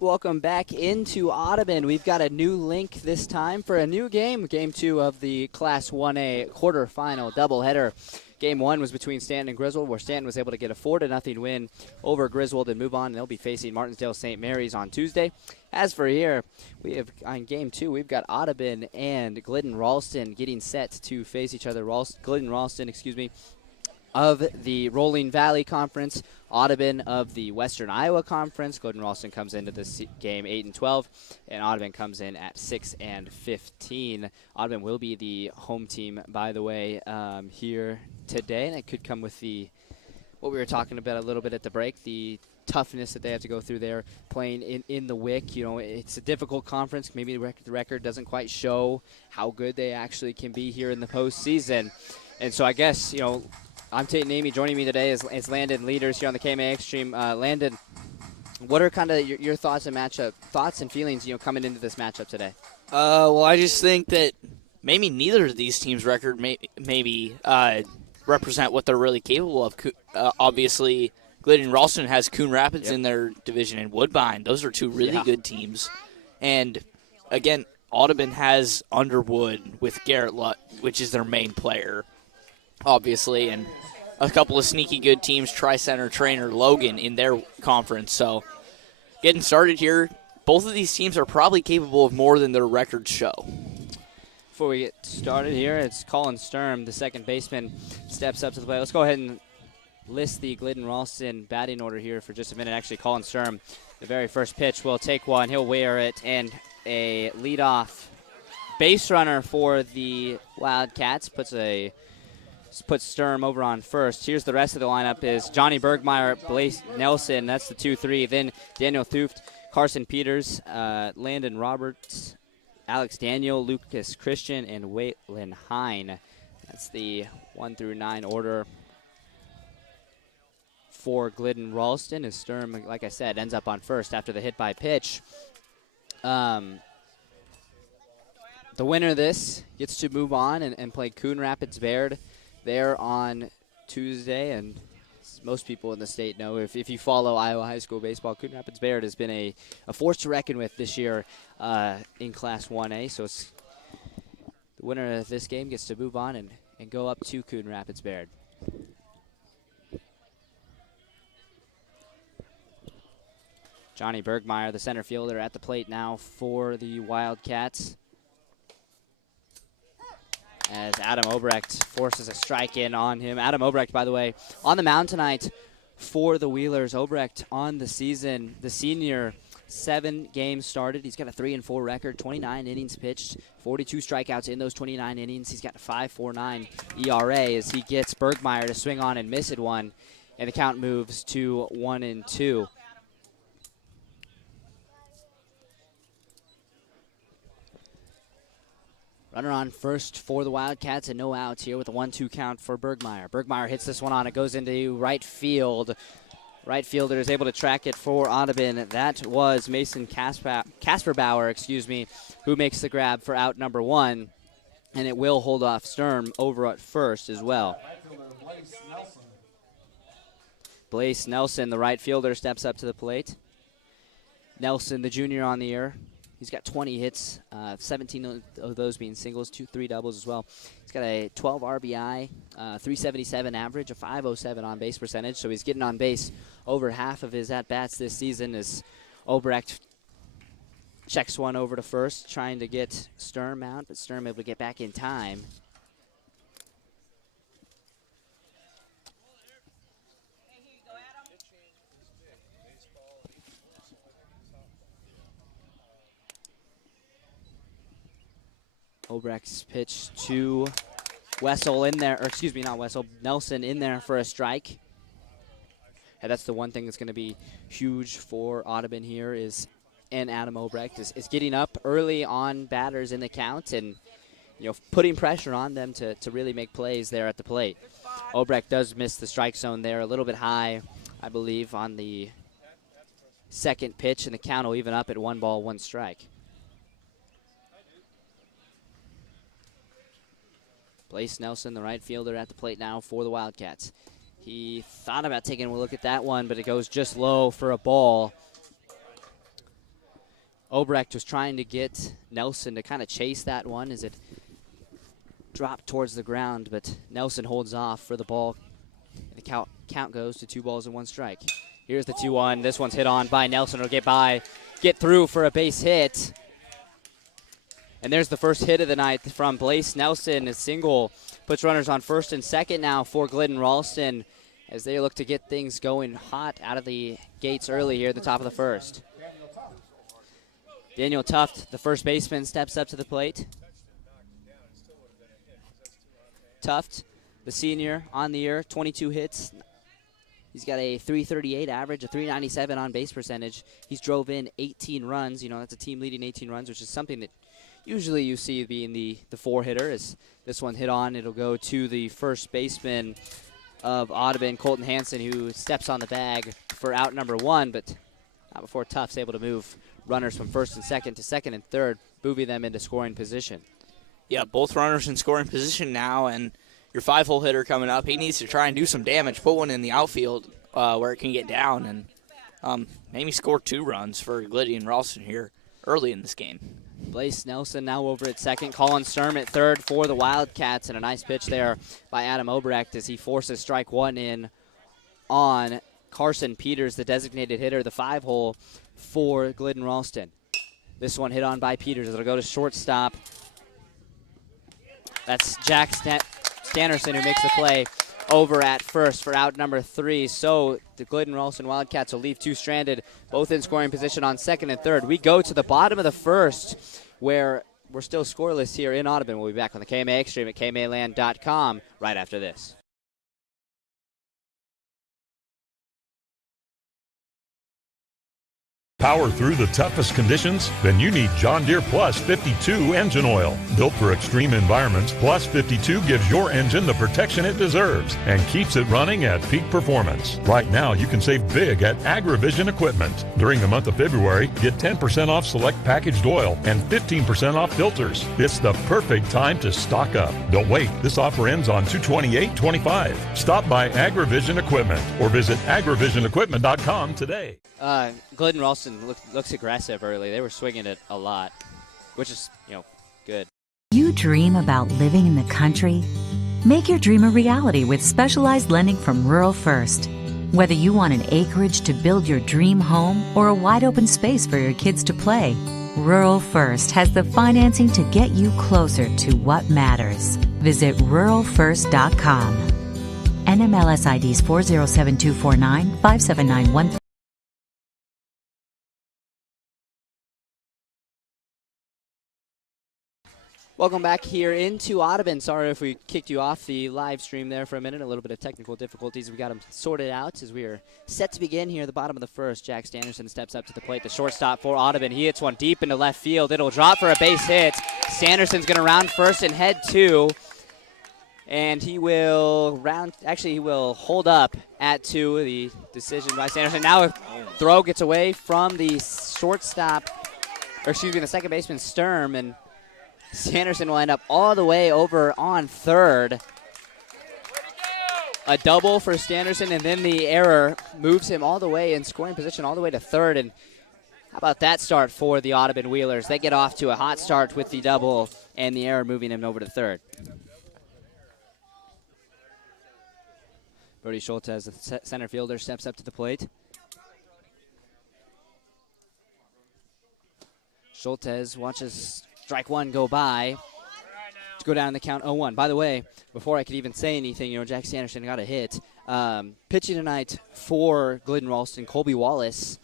Welcome back into Audubon. We've got a new link this time for a new game, Game 2 of the Class 1A quarterfinal doubleheader. Game 1 was between Stanton and Griswold, where Stanton was able to get a 4-0 win over Griswold and move on. They'll be facing Martinsdale St. Mary's on Tuesday. As for here, we have on Game 2, we've got Audubon and Glidden-Ralston getting set to face each other. Glidden-Ralston, of the Rolling Valley Conference, Audubon of the Western Iowa Conference. Glidden-Ralston comes into this game 8-12, and Audubon comes in at 6-15. Audubon will be the home team, by the way, here today, and it could come with what we were talking about a little bit at the break, the toughness that they have to go through there playing in the WIC. You know, it's a difficult conference. Maybe the record doesn't quite show how good they actually can be here in the postseason. And so I guess, I'm Tate and Amy. Joining me today is Landon, leaders here on the KMAX stream. Landon, what are kind of your thoughts and feelings, coming into this matchup today? Well, I just think that maybe neither of these teams' record maybe represent what they're really capable of. Obviously, Glidden-Ralston has Coon Rapids in their division and Woodbine. Those are two really good teams. And, again, Audubon has Underwood with Garrett Lutt, which is their main player, obviously, and a couple of sneaky good teams, Tri-Center Trainer Logan, in their conference. So getting started here, both of these teams are probably capable of more than their records show. Before we get started here, it's Colin Sturm, the second baseman, steps up to the plate. Let's go ahead and list the Glidden-Ralston batting order here for just a minute. Actually, Colin Sturm, the very first pitch, will take one. He'll wear it, and a leadoff base runner for the Wildcats puts Sturm over on first. Here's the rest of the lineup is Johnny Bergmeyer, Blaise Nelson, that's the 2-3. Then Daniel Thuft, Carson Peters, Landon Roberts, Alex Daniel, Lucas Christian, and Waylon Hine. That's the 1 through 9 order for Glidden-Ralston, as Sturm, like I said, ends up on first after the hit by pitch. The winner of this gets to move on and play Coon Rapids Baird there on Tuesday, and as most people in the state know, if you follow Iowa high school baseball, Coon Rapids Baird has been a force to reckon with this year in Class 1A. So it's the winner of this game gets to move on and go up to Coon Rapids Baird. Johnny Bergmeyer, the center fielder, at the plate now for the Wildcats, as Adam Obrecht forces a strike in on him. Adam Obrecht, by the way, on the mound tonight for the Wheelers. Obrecht on the season, the senior, 7 games started. He's got a 3-4 record, 29 innings pitched, 42 strikeouts in those 29 innings. He's got a 5.49 ERA as he gets Bergmeyer to swing on and miss it one, and the count moves to 1-2. Runner on first for the Wildcats and no outs here with a 1-2 count for Bergmeyer. Bergmeyer hits this one on. It goes into right field. Right fielder is able to track it for Audubon. That was Mason Kasperbauer, who makes the grab for out number 1. And it will hold off Sturm over at first as well. Blaise Nelson, the right fielder, steps up to the plate. Nelson, the junior, on the year. He's got 20 hits, 17 of those being singles, 3 doubles as well. He's got a 12 RBI, 377 average, a 507 on-base percentage, so he's getting on base over half of his at-bats this season as Obrecht checks one over to first, trying to get Sturm out, but Sturm able to get back in time. Obrecht's pitch to Wessel in there, Nelson in there for a strike. And that's the one thing that's going to be huge for Audubon here and Adam Obrecht is getting up early on batters in the count and putting pressure on them to really make plays there at the plate. Obrecht does miss the strike zone there a little bit high, I believe, on the second pitch, and the count will even up at 1 ball, 1 strike. Blaise Nelson, the right fielder, at the plate now for the Wildcats. He thought about taking a look at that one, but it goes just low for a ball. Obrecht was trying to get Nelson to kind of chase that one as it dropped towards the ground, but Nelson holds off for the ball. The count goes to 2 balls and 1 strike. Here's the 2-1. This one's hit on by Nelson. It'll get through for a base hit. And there's the first hit of the night from Blaise Nelson. A single puts runners on first and second now for Glidden-Ralston as they look to get things going hot out of the gates early here at the top of the first. Daniel Tuft, the first baseman, steps up to the plate. Tuft, the senior, on the year, 22 hits. He's got a .338 average, a .397 on base percentage. He's drove in 18 runs. You know, that's a team leading 18 runs, which is something that usually you see being the 4-hitter. As this one hit on, it'll go to the first baseman of Audubon, Colton Hansen, who steps on the bag for out number 1, but not before Tuft's able to move runners from first and second to second and third, moving them into scoring position. Yeah, both runners in scoring position now, and your 5-hole hitter coming up, he needs to try and do some damage, put one in the outfield where it can get down, and maybe score 2 runs for Glidden-Ralston here early in this game. Blaise Nelson now over at second. Colin Sturm at third for the Wildcats, and a nice pitch there by Adam Obrecht as he forces strike 1 in on Carson Peters, the designated hitter, the 5-hole for Glidden-Ralston. This one hit on by Peters. It'll go to shortstop. That's Jack Stannerson who makes the play over at first for out number 3. So the Glidden-Ralston Wildcats will leave 2 stranded, both in scoring position on second and third. We go to the bottom of the first, where we're still scoreless here in Audubon. We'll be back on the KMA Extreme at KMAland.com right after this. Power through the toughest conditions? Then you need John Deere Plus 52 engine oil. Built for extreme environments, Plus 52 gives your engine the protection it deserves and keeps it running at peak performance. Right now, you can save big at AgriVision Equipment. During the month of February, get 10% off select packaged oil and 15% off filters. It's the perfect time to stock up. Don't wait. This offer ends on 2/28/25. Stop by AgriVision Equipment or visit agrivisionequipment.com today. Glidden-Ralston looks aggressive early. They were swinging it a lot, which is, good. You dream about living in the country? Make your dream a reality with specialized lending from Rural First. Whether you want an acreage to build your dream home or a wide open space for your kids to play, Rural First has the financing to get you closer to what matters. Visit ruralfirst.com. NMLS IDs 407249 57913. Welcome back here into Audubon. Sorry if we kicked you off the live stream there for a minute. A little bit of technical difficulties. We got them sorted out as we are set to begin here at the bottom of the first. Jack Stannerson steps up to the plate. The shortstop for Audubon. He hits one deep into left field. It'll drop for a base hit. Sanderson's going to round first and head 2. And he will he will hold up at 2. The decision by Sanderson. Now a throw gets away from the shortstop, the second baseman Sturm, and Sanderson will end up all the way over on third. A double for Sanderson, and then the error moves him all the way in scoring position all the way to third. And how about that start for the Audubon Wheelers? They get off to a hot start with the double and the error moving him over to third. Brody Schultz, the center fielder, steps up to the plate. Schultz watches strike 1 go by to go down the count 0-1. By the way, before I could even say anything, Jack Sanderson got a hit. Pitching tonight for Glidden-Ralston, Colby Wallace,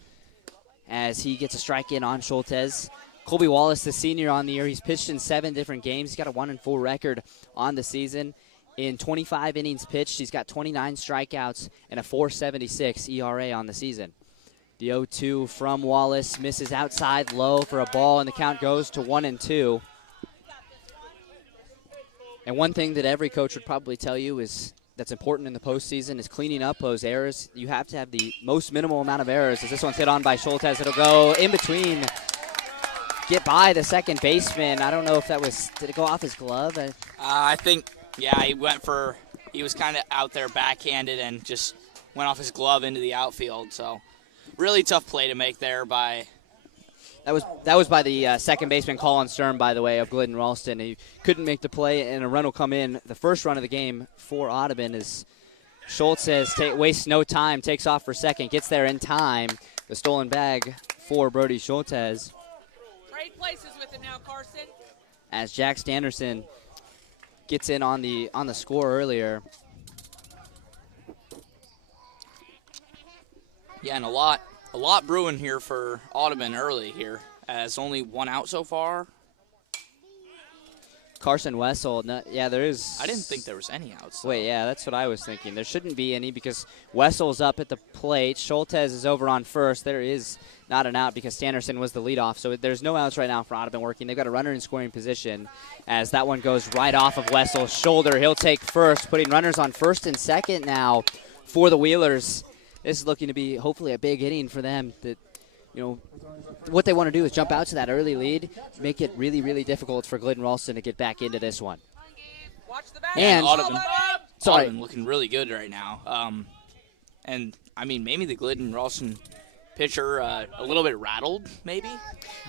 as he gets a strike in on Schultz. Colby Wallace, the senior on the year, he's pitched in 7 different games. He's got a 1-4 record on the season. In 25 innings pitched, he's got 29 strikeouts and a .476 ERA on the season. The 0-2 from Wallace misses outside low for a ball, and the count goes to 1-2. And one thing that every coach would probably tell you is that's important in the postseason is cleaning up those errors. You have to have the most minimal amount of errors. As this one's hit on by Schultz, it'll go in between, get by the second baseman. I don't know if did it go off his glove? I think, he was kind of out there backhanded and just went off his glove into the outfield. So really tough play to make there by That was by the second baseman Colin Sturm, by the way, of Glidden-Ralston. He couldn't make the play, and a run will come in. The first run of the game for Audubon is Schultz wastes no time, takes off for second, gets there in time. The stolen bag for Brody Schultz. Trade places with him now, Carson. As Jack Standerson gets in on the score earlier. Yeah, and a lot brewing here for Audubon early here, as only one out so far. Carson Wessel, there is. I didn't think there was any outs. Though. Wait, yeah, that's what I was thinking. There shouldn't be any because Wessel's up at the plate. Schultz is over on first. There is not an out because Standerson was the leadoff, so there's no outs right now for Audubon working. They've got a runner in scoring position as that one goes right off of Wessel's shoulder. He'll take first, putting runners on first and second now for the Wheelers. This is looking to be hopefully a big inning for them. That, what they want to do is jump out to that early lead, make it really, really difficult for Glidden-Ralston to get back into this one. Watch the back. And Audubon looking really good right now. And I mean, maybe the Glidden-Ralston pitcher a little bit rattled, maybe.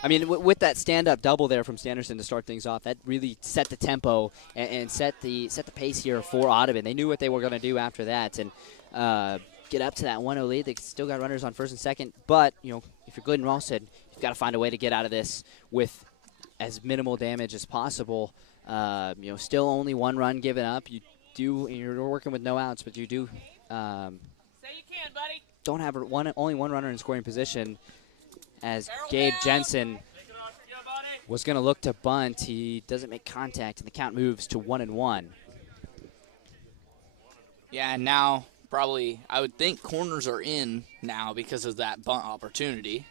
I mean, with that stand-up double there from Standerson to start things off, that really set the tempo and set the pace here for Audubon. They knew what they were going to do after that, and get up to that 1-0 lead. They still got runners on first and second, but if you're Glidden-Ralston, you've got to find a way to get out of this with as minimal damage as possible. Still only one run given up. You're working with no outs, but you do. Say you can, buddy. Don't have only one runner in scoring position. As Gabe Jensen was going to look to bunt, he doesn't make contact, and the count moves to 1-1. Yeah, and now probably I would think corners are in now because of that bunt opportunity.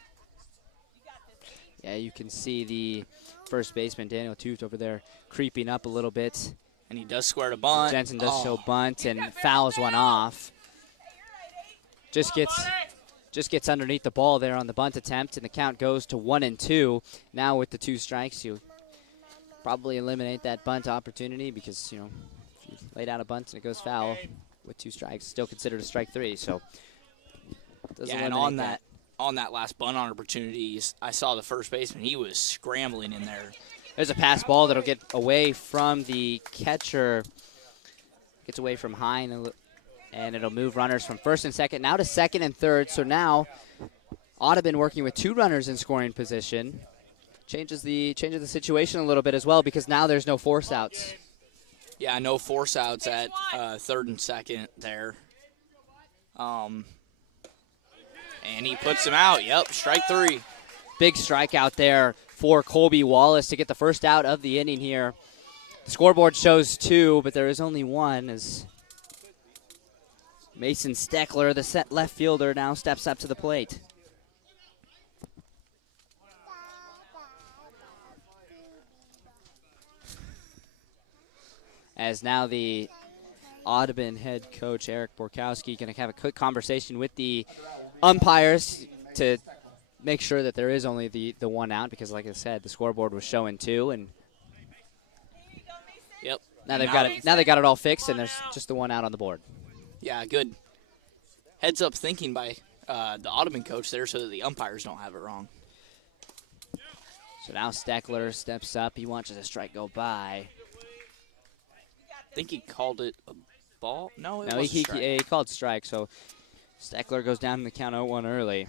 Yeah, you can see the first baseman Daniel Tooft over there creeping up a little bit. And he does square to bunt. Jensen does show bunt and fouls one off. Just gets underneath the ball there on the bunt attempt, and the count goes to 1-2. Now with the 2 strikes, you probably eliminate that bunt opportunity because, if you laid out a bunt and it goes foul with 2 strikes, still considered a strike 3. So, and on that last bunt opportunity, I saw the first baseman. He was scrambling in there. There's a pass ball that'll get away from the catcher. Gets away from Hine, and it'll move runners from first and second now to second and third. So now Audubon working with 2 runners in scoring position. Changes the situation a little bit as well because now there's no force outs. Yeah, no force outs at third and second there. And he puts him out. Yep, strike 3. Big strikeout there for Colby Wallace to get the first out of the inning here. The scoreboard shows 2, but there is only 1 as Mason Steckler, the set left fielder, now steps up to the plate. As now the Audubon head coach, Eric Borkowski, going to have a quick conversation with the umpires to make sure that there is only the 1 out because, like I said, the scoreboard was showing 2. And yep. Now they've got it all fixed, and there's just the 1 out on the board. Yeah, good heads-up thinking by the Audubon coach there so that the umpires don't have it wrong. So now Steckler steps up. He watches a strike go by. I think he called it a ball. No, it No, was a strike. he called strike, so Steckler goes down in the count 0-1 early.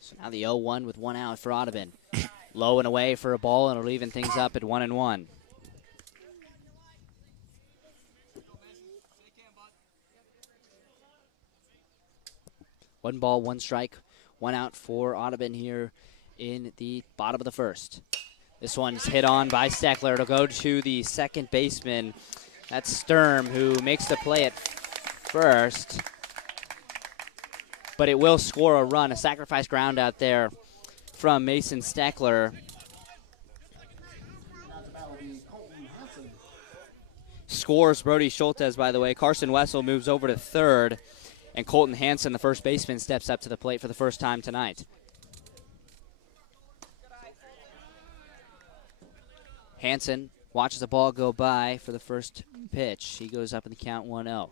So now the 0-1 with 1 out for Audubon. Low and away for a ball, and it'll even things up at 1-1. One ball, 1 strike, 1 out for Audubon here in the bottom of the first. This one's hit on by Steckler. It'll go to the second baseman. That's Sturm, who makes the play at first. But it will score a run, a sacrifice ground out there from Mason Steckler. Scores Brody Schultz, by the way. Carson Wessel moves over to third. And Colton Hansen, the first baseman, steps up to the plate for the first time tonight. Hansen watches the ball go by for the first pitch. He goes up in the count 1-0.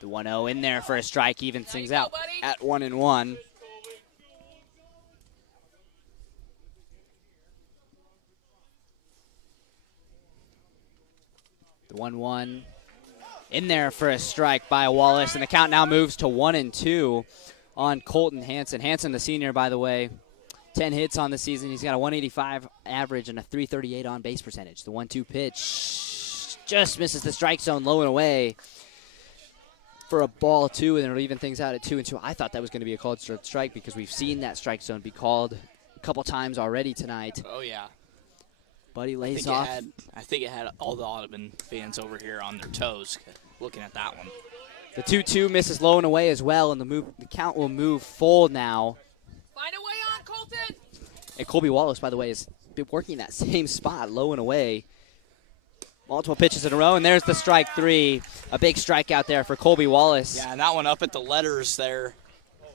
The 1-0 in there for a strike, evens things out buddy. at 1-1. The 1-1 in there for a strike by Wallace, and the count now moves to 1-2 on Colton Hansen. Hansen, the senior, by the way, 10 hits on the season. He's got a 185 average and a 338 on base percentage. The 1-2 pitch just misses the strike zone, low and away for a ball 2, and it'll even things out at 2-2. I thought that was going to be a called strike because we've seen that strike zone be called a couple times already tonight. Oh, yeah. Buddy lays off. I think it had all the Audubon fans over here on their toes looking at that one. The 2-2 misses low and away as well, and the count will move full now. Find a way on, Colton. And Colby Wallace, by the way, has been working that same spot, low and away. Multiple pitches in a row, and there's the strike 3. A big strikeout there for Colby Wallace. Yeah, and that one up at the letters there,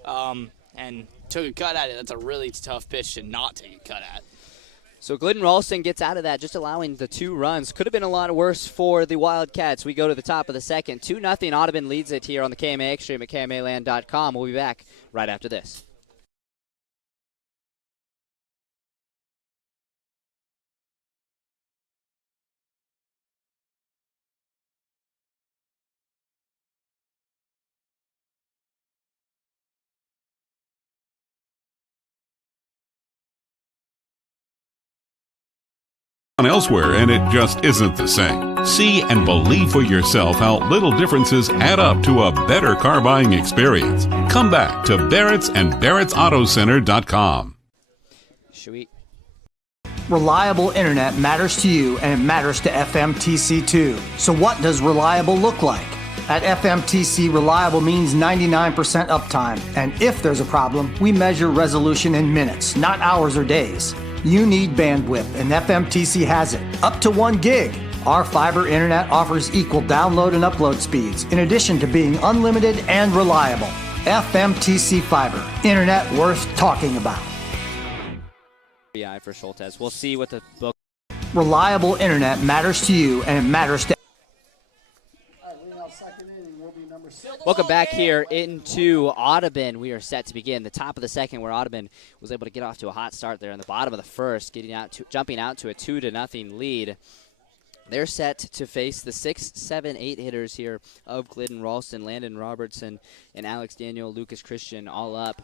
and took a cut at it. That's a really tough pitch to not take a cut at. So Glidden-Ralston gets out of that, just allowing the 2 runs. Could have been a lot worse for the Wildcats. We go to the top of the second. 2-0. Audubon leads it here on the KMAX stream at KMAland.com. We'll be back right after this. Elsewhere, and it just isn't the same. See and believe for yourself how little differences add up to a better car buying experience. Come back to Barrett's and Barrett'sAutoCenter.com. Should we? Reliable internet matters to you, and it matters to FMTC too. So what does reliable look like? At FMTC, reliable means 99% uptime. And if there's a problem, we measure resolution in minutes, not hours or days. You need bandwidth, and FMTC has it. Up to 1 gig. Our fiber internet offers equal download and upload speeds, in addition to being unlimited and reliable. FMTC Fiber. Internet worth talking about. RBI for Schultes. We'll see what the book. Reliable internet matters to you, and it matters to. Welcome back here into Audubon. We are set to begin the top of the second, where Audubon was able to get off to a hot start there in the bottom of the first, jumping out to a 2-0 lead. They're set to face the 6, 7, 8 hitters here of Glidden-Ralston, Landon Robertson, and Alex Daniel, Lucas Christian, all up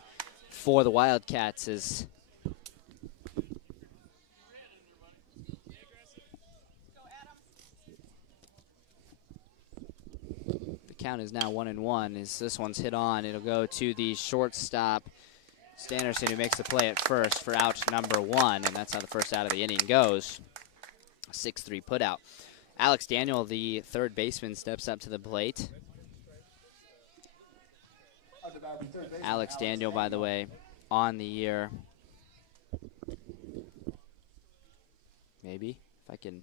for the Wildcats as count is now 1-1 as this one's hit on. It'll go to the shortstop, Standerson, who makes the play at first for out number 1, and that's how the first out of the inning goes. 6-3 put out. Alex Daniel, the third baseman, steps up to the plate. Alex Daniel, by the way, on the year. Maybe, if I can.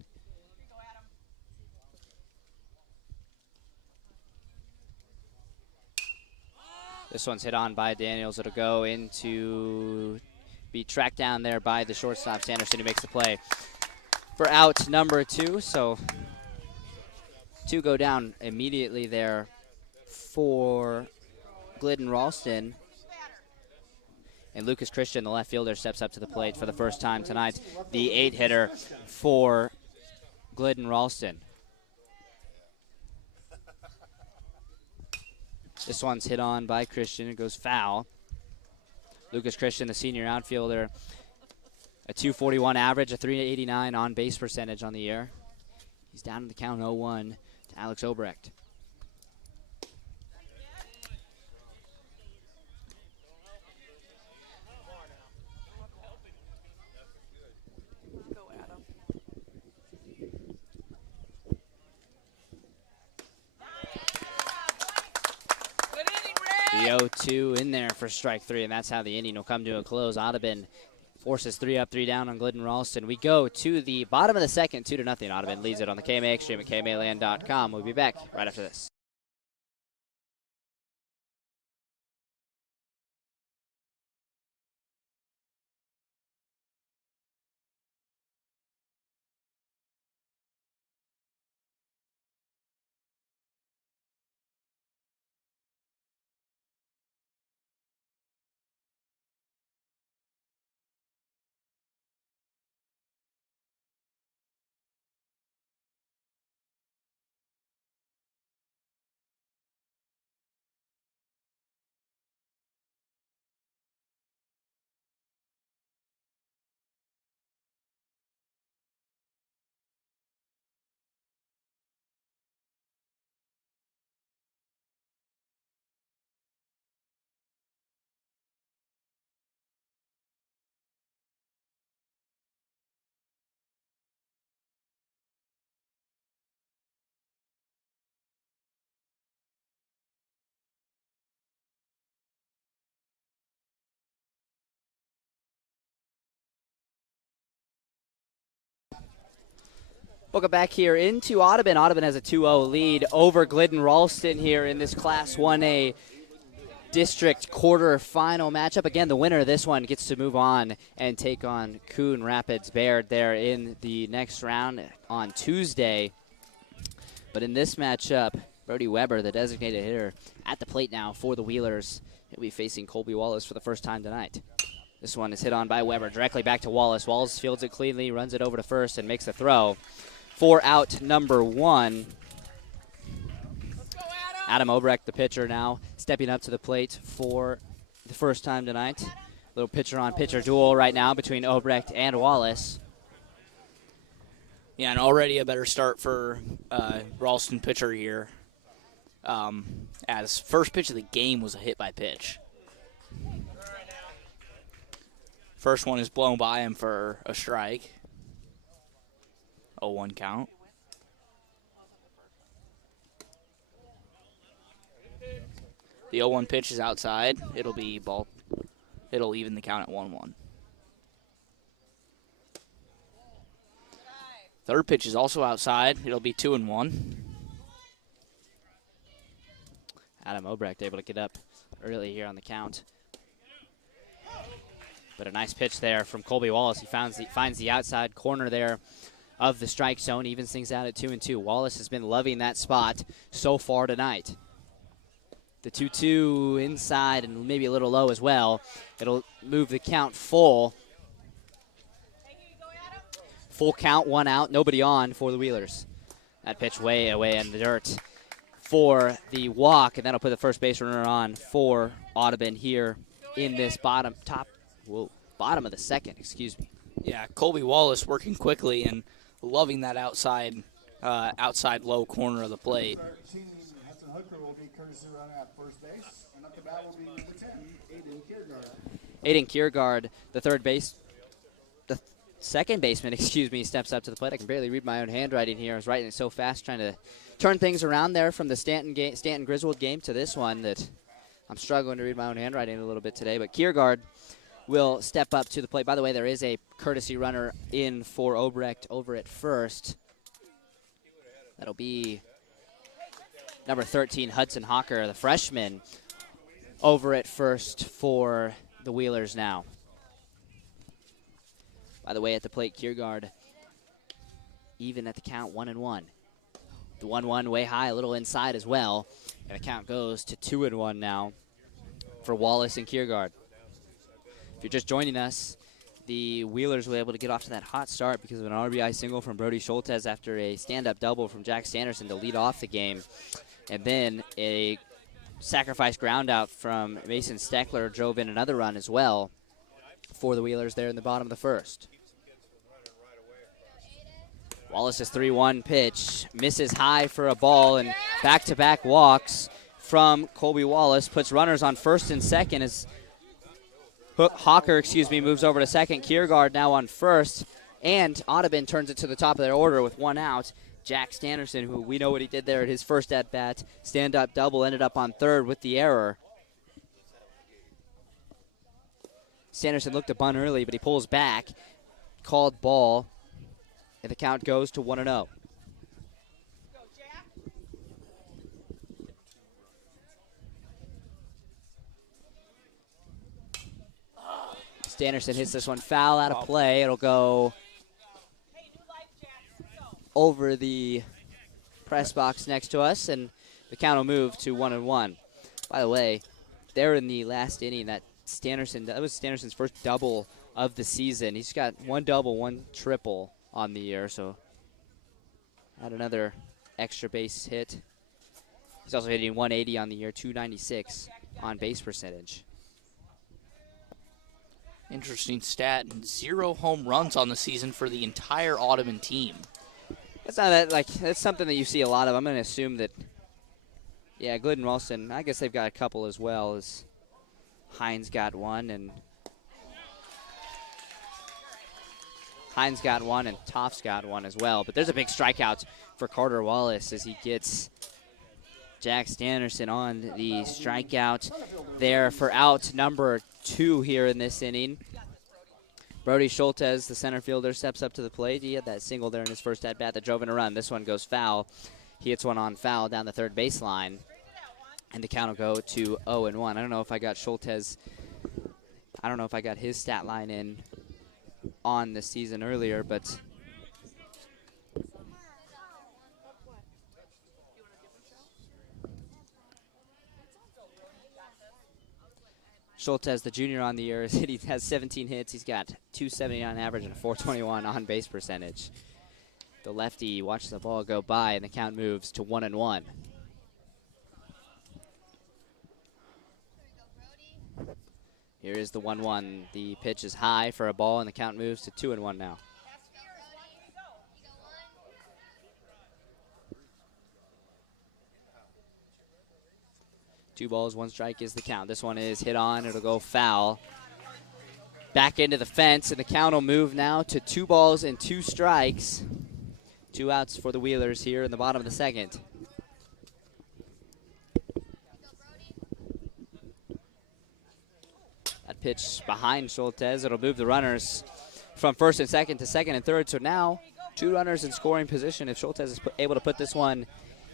This one's hit on by Daniels. It'll go into be tracked down there by the shortstop, Sanderson, who makes the play for out number 2. So 2 go down immediately there for Glidden-Ralston. And Lucas Christian, the left fielder, steps up to the plate for the first time tonight. The 8-hitter for Glidden-Ralston. This one's hit on by Christian. It goes foul. Lucas Christian, the senior outfielder, a 241 average, a 389 on base percentage on the year. He's down in the count 0-1 to Alex Obrecht. The 0-2 in there for strike 3, and that's how the inning will come to a close. Audubon forces 3 up, 3 down on Glidden-Ralston. We go to the bottom of the second, 2-0. Audubon leads it on the KMAX stream at KMAland.com. We'll be back right after this. Welcome back here into Audubon. Audubon has a 2-0 lead over Glidden-Ralston here in this Class 1A district quarterfinal matchup. Again, the winner of this one gets to move on and take on Coon Rapids Baird there in the next round on Tuesday. But in this matchup, Brody Weber, the designated hitter, at the plate now for the Wheelers. He'll be facing Colby Wallace for the first time tonight. This one is hit on by Weber, directly back to Wallace. Wallace fields it cleanly, runs it over to first, and makes the throw for out number 1. Adam Obrecht, the pitcher, now stepping up to the plate for the first time tonight. Little pitcher-on-pitcher duel right now between Obrecht and Wallace. Yeah, and already a better start for Ralston pitcher here. As first pitch of the game was a hit by pitch. First one is blown by him for a strike. 0-1 count. The 0-1 pitch is outside. It'll be ball. It'll even the count at 1-1. Third pitch is also outside. It'll be 2-1. Adam Obrecht able to get up early here on the count. But a nice pitch there from Colby Wallace. He finds the outside corner there of the strike zone, evens things out at 2-2. Wallace has been loving that spot so far tonight. The 2-2 inside and maybe a little low as well. It'll move the count full. Full count, 1 out, nobody on for the Wheelers. That pitch way away in the dirt for the walk, and that'll put the first base runner on for Audubon here in this bottom of the second, excuse me. Yeah, Colby Wallace working quickly and loving that outside low corner of the plate. Aiden Kiergaard, the second baseman, steps up to the plate. I can barely read my own handwriting here. I was writing it so fast, trying to turn things around there from the Stanton Griswold game to this one that I'm struggling to read my own handwriting a little bit today. But Kiergaard will step up to the plate. By the way, there is a courtesy runner in for Obrecht over at first. That'll be number 13, Hudson Hawker, the freshman, over at first for the Wheelers now. By the way, at the plate, Kiergaard even at the count, 1-1. The 1-1 way high, a little inside as well. And the count goes to 2-1 now for Wallace and Kiergaard. If you're just joining us, the Wheelers were able to get off to that hot start because of an RBI single from Brody Schultes after a stand-up double from Jack Sanderson to lead off the game. And then a sacrifice ground out from Mason Steckler drove in another run as well for the Wheelers there in the bottom of the first. Wallace's 3-1 pitch misses high for a ball, and back-to-back walks from Colby Wallace puts runners on first and second as Hawker moves over to second. Kiergaard now on first, and Audubon turns it to the top of their order with 1 out. Jack Sanderson, who we know what he did there at his first at-bat, stand-up double, ended up on third with the error. Sanderson looked to bunt early, but he pulls back. Called ball, and the count goes to 1-0. Sanderson hits this one foul out of play. It'll go over the press box next to us, and the count will move to 1-1. By the way, there in the last inning, that was Sanderson's first double of the season. He's got 1 double, 1 triple on the year, so had another extra base hit. He's also hitting 180 on the year, 296 on base percentage. Interesting stat. 0 home runs on the season for the entire Audubon team. That's not that's something that you see a lot of. I'm going to assume that, yeah, Glidden-Ralston, I guess they've got a couple as well, as Hines got one, and Toff's got one as well. But there's a big strikeout for Carter Wallace as he gets Jack Sanderson on the strikeout there for out number 2 here in this inning. Brody Schultez, the center fielder, steps up to the plate. He had that single there in his first at-bat that drove in a run. This one goes foul. He hits one on foul down the third baseline, and the count will go to 0-1. I don't know if I got Schultez. I don't know if I got his stat line in on the season earlier, but Schultez, the junior on the year, he has 17 hits. He's got 279 average and a 421 on base percentage. The lefty watches the ball go by, and the count moves to 1-1. Here is the 1-1. The pitch is high for a ball, and the count moves to 2-1 now. Two balls, one strike is the count. This one is hit on. It'll go foul. Back into the fence, and the count will move now to 2 balls and 2 strikes. 2 outs for the Wheelers here in the bottom of the second. That pitch behind Schultez. It'll move the runners from first and second to second and third. So now 2 runners in scoring position. If Schultez is able to put this one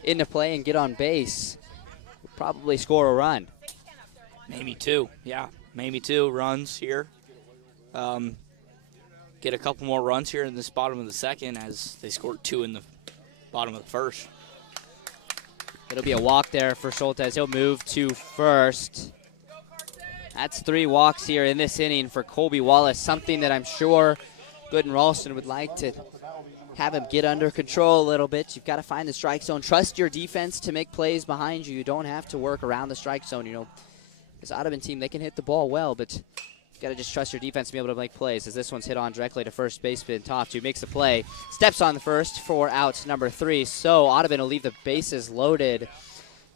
into play and get on base, we'll probably score a run. Maybe 2. Yeah, maybe 2 runs here. Get a couple more runs here in this bottom of the second as they scored 2 in the bottom of the first. It'll be a walk there for Schultez. He'll move to first. That's 3 walks here in this inning for Colby Wallace, something that I'm sure Glidden-Ralston would like to have him get under control a little bit. You've got to find the strike zone. Trust your defense to make plays behind you. You don't have to work around the strike zone. You know, this Audubon team, they can hit the ball well, but you've got to just trust your defense to be able to make plays. As this one's hit on directly to first baseman Toftu, makes the play, steps on the first for out number 3. So Audubon will leave the bases loaded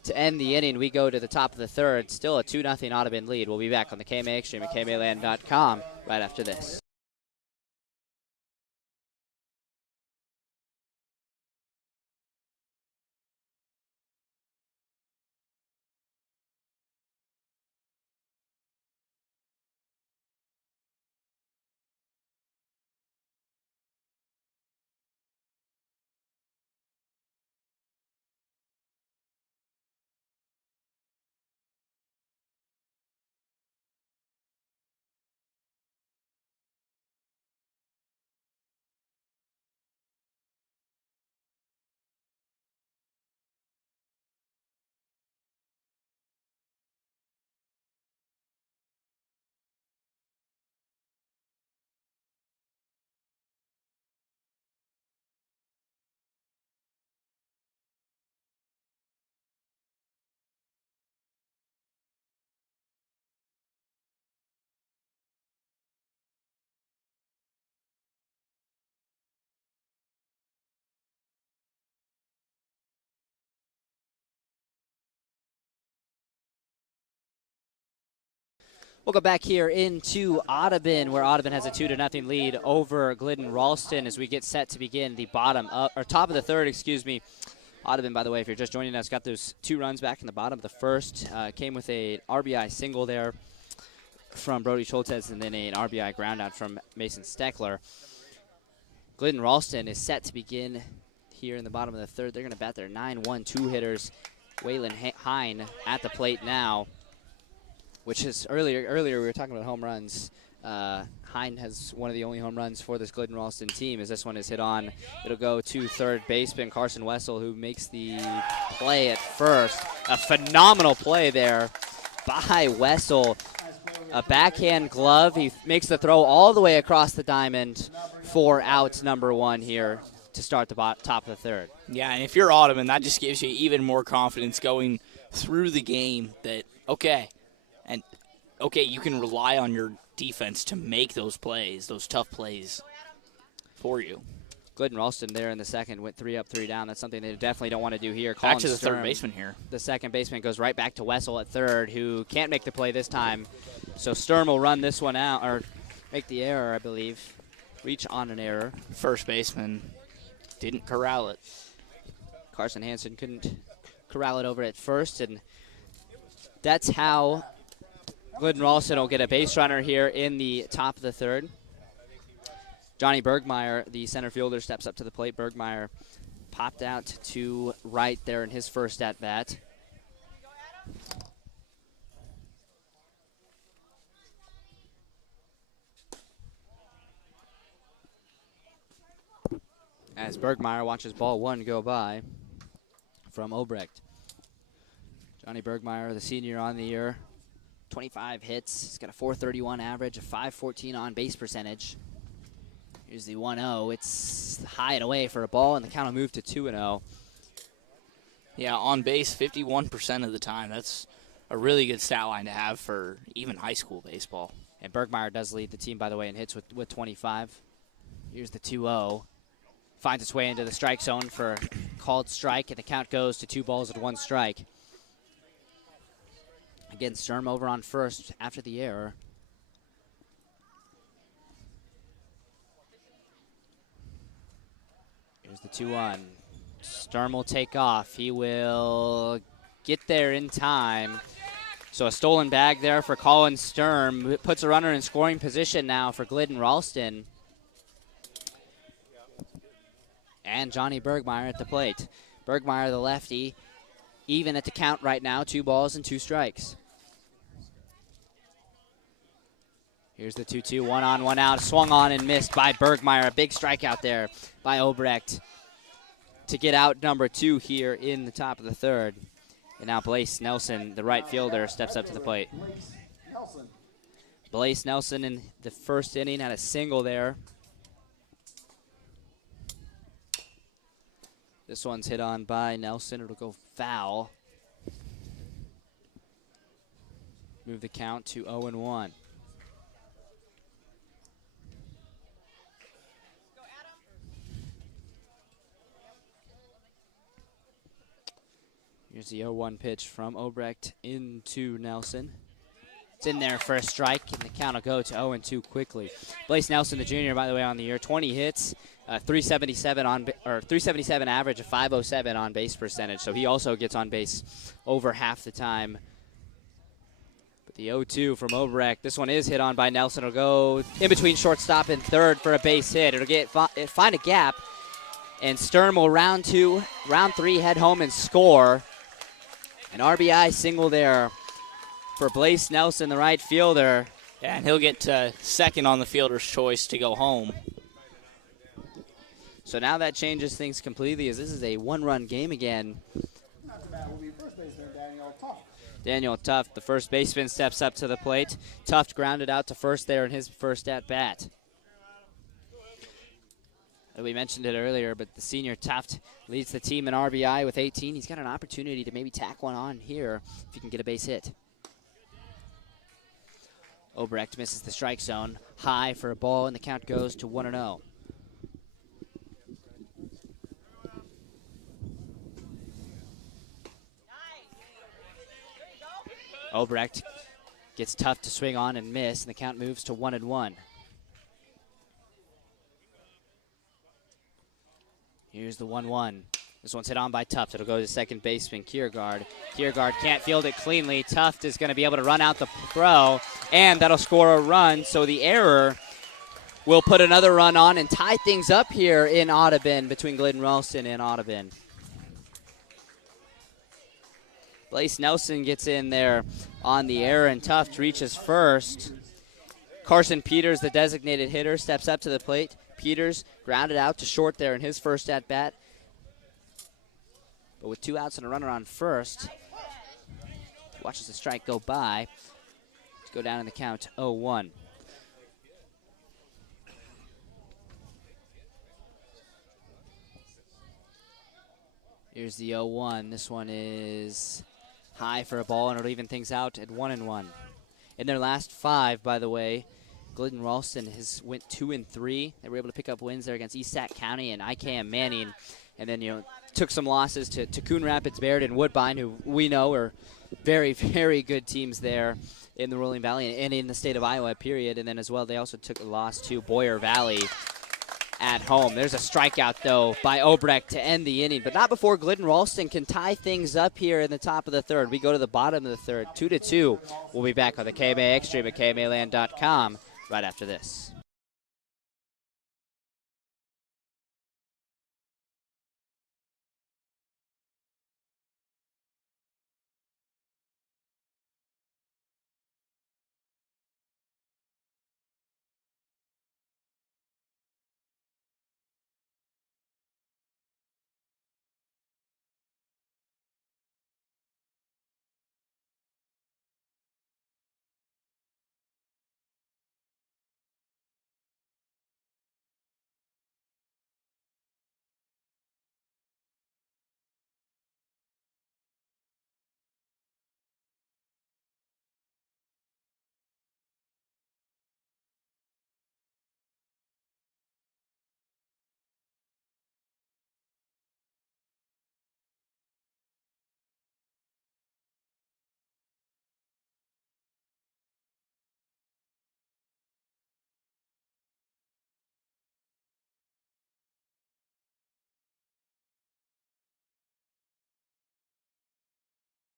to end the inning. We go to the top of the third. Still a 2-0 Audubon lead. We'll be back on the KMA Extreme at KMAland.com right after this. We'll go back here into Audubon, where Audubon has a 2-0 lead over Glidden-Ralston as we get set to begin the top of the third, excuse me. Audubon, by the way, if you're just joining us, got those 2 runs back in the bottom of the first. Came with a RBI single there from Brody Schultez and then an RBI groundout from Mason Steckler. Glidden-Ralston is set to begin here in the bottom of the third. They're going to bat their 9-1-2 hitters. Waylon Hine at the plate now, which is earlier we were talking about home runs. Hine has one of the only home runs for this Glidden-Ralston team as this one is hit on. It'll go to third baseman Carson Wessel, who makes the play at first. A phenomenal play there by Wessel. A backhand glove. He makes the throw all the way across the diamond for out number 1 here to start the top of the third. Yeah, and if you're Audubon, that just gives you even more confidence going through the game that, okay, you can rely on your defense to make those plays, those tough plays for you. Glidden-Ralston there in the second went 3 up, 3 down. That's something they definitely don't want to do here. Back to the third baseman here. The second baseman goes right back to Wessel at third, who can't make the play this time. So Sturm will run this one out, or make the error, I believe. Reach on an error. First baseman didn't corral it. Carson Hansen couldn't corral it over at first, and that's how Glidden-Ralston will get a base runner here in the top of the third. Johnny Bergmeyer, the center fielder, steps up to the plate. Bergmeyer popped out to right there in his first at-bat. As Bergmeyer watches ball one go by from Obrecht. Johnny Bergmeyer, the senior on the year, 25 hits. He's got a .431 average, a .514 on-base percentage. Here's the 1-0. It's high and away for a ball, and the count will move to 2-0. Yeah, on base 51% of the time. That's a really good stat line to have for even high school baseball. And Bergmeyer does lead the team, by the way, in hits with 25. Here's the 2-0. Finds its way into the strike zone for a called strike, and the count goes to 2 balls and 1 strike. Again, Sturm over on first after the error. Here's the 2-1. Sturm will take off. He will get there in time. So a stolen bag there for Colin Sturm. It puts a runner in scoring position now for Glidden-Ralston. And Johnny Bergmeyer at the plate. Bergmeyer, the lefty, even at the count right now, 2 balls and 2 strikes. Here's the 2-2, 1 on, 1 out. Swung on and missed by Bergmeyer. A big strikeout there by Obrecht to get out number 2 here in the top of the third. And now Blaise Nelson, the right fielder, steps up to the plate. Blaise Nelson in the first inning had a single there. This one's hit on by Nelson. It'll go foul. Move the count to 0-1. Here's the 0-1 pitch from Obrecht into Nelson. It's in there for a strike, and the count will go to 0-2 quickly. Blaise Nelson, the junior, by the way, on the year, 20 hits, 377 average, a .507 on base percentage. So he also gets on base over half the time. But the 0-2 from Obrecht, this one is hit on by Nelson. It'll go in between shortstop and third for a base hit. It'll find a gap, and Sturm will round 3, head home and score. An RBI single there for Blaise Nelson, the right fielder. Yeah, and he'll get second on the fielder's choice to go home. So now that changes things completely, as this is a 1-run game again. Daniel Tuft, the first baseman, steps up to the plate. Tuft grounded out to first there in his first at-bat. We mentioned it earlier, but the senior Tuft leads the team in RBI with 18. He's got an opportunity to maybe tack one on here if he can get a base hit. Obrecht misses the strike zone. High for a ball, and the count goes to 1-0. Obrecht gets Tuft to swing on and miss, and the count moves to 1-1. Here's the 1-1. This one's hit on by Tuft. It'll go to second baseman Kiergaard. Kiergaard can't field it cleanly. Tuft is going to be able to run out the throw, and that'll score a run. So the error will put another run on and tie things up here in Audubon, between Glidden-Ralston and Audubon. Blaise Nelson gets in there on the error, and Tuft reaches first. Carson Peters, the designated hitter, steps up to the plate. Peters grounded out to short there in his first at-bat. But with 2 outs and a runner on first, watches the strike go by. Let's go down in the count, 0-1. Here's the 0-1. This one is high for a ball, and it'll even things out at 1-1. In their last 5, by the way, Glidden-Ralston has went 2-3. They were able to pick up wins there against East Sac County and IKM Manning, and then took some losses to Coon Rapids, Baird, and Woodbine, who we know are very, very good teams there in the Rolling Valley and in the state of Iowa, period. And then as well, they also took a loss to Boyer Valley at home. There's a strikeout, though, by Obrecht to end the inning, but not before Glidden-Ralston can tie things up here in the top of the third. We go to the bottom of the third, 2-2. We'll be back on the KMA Extreme at KMAland.com right after this.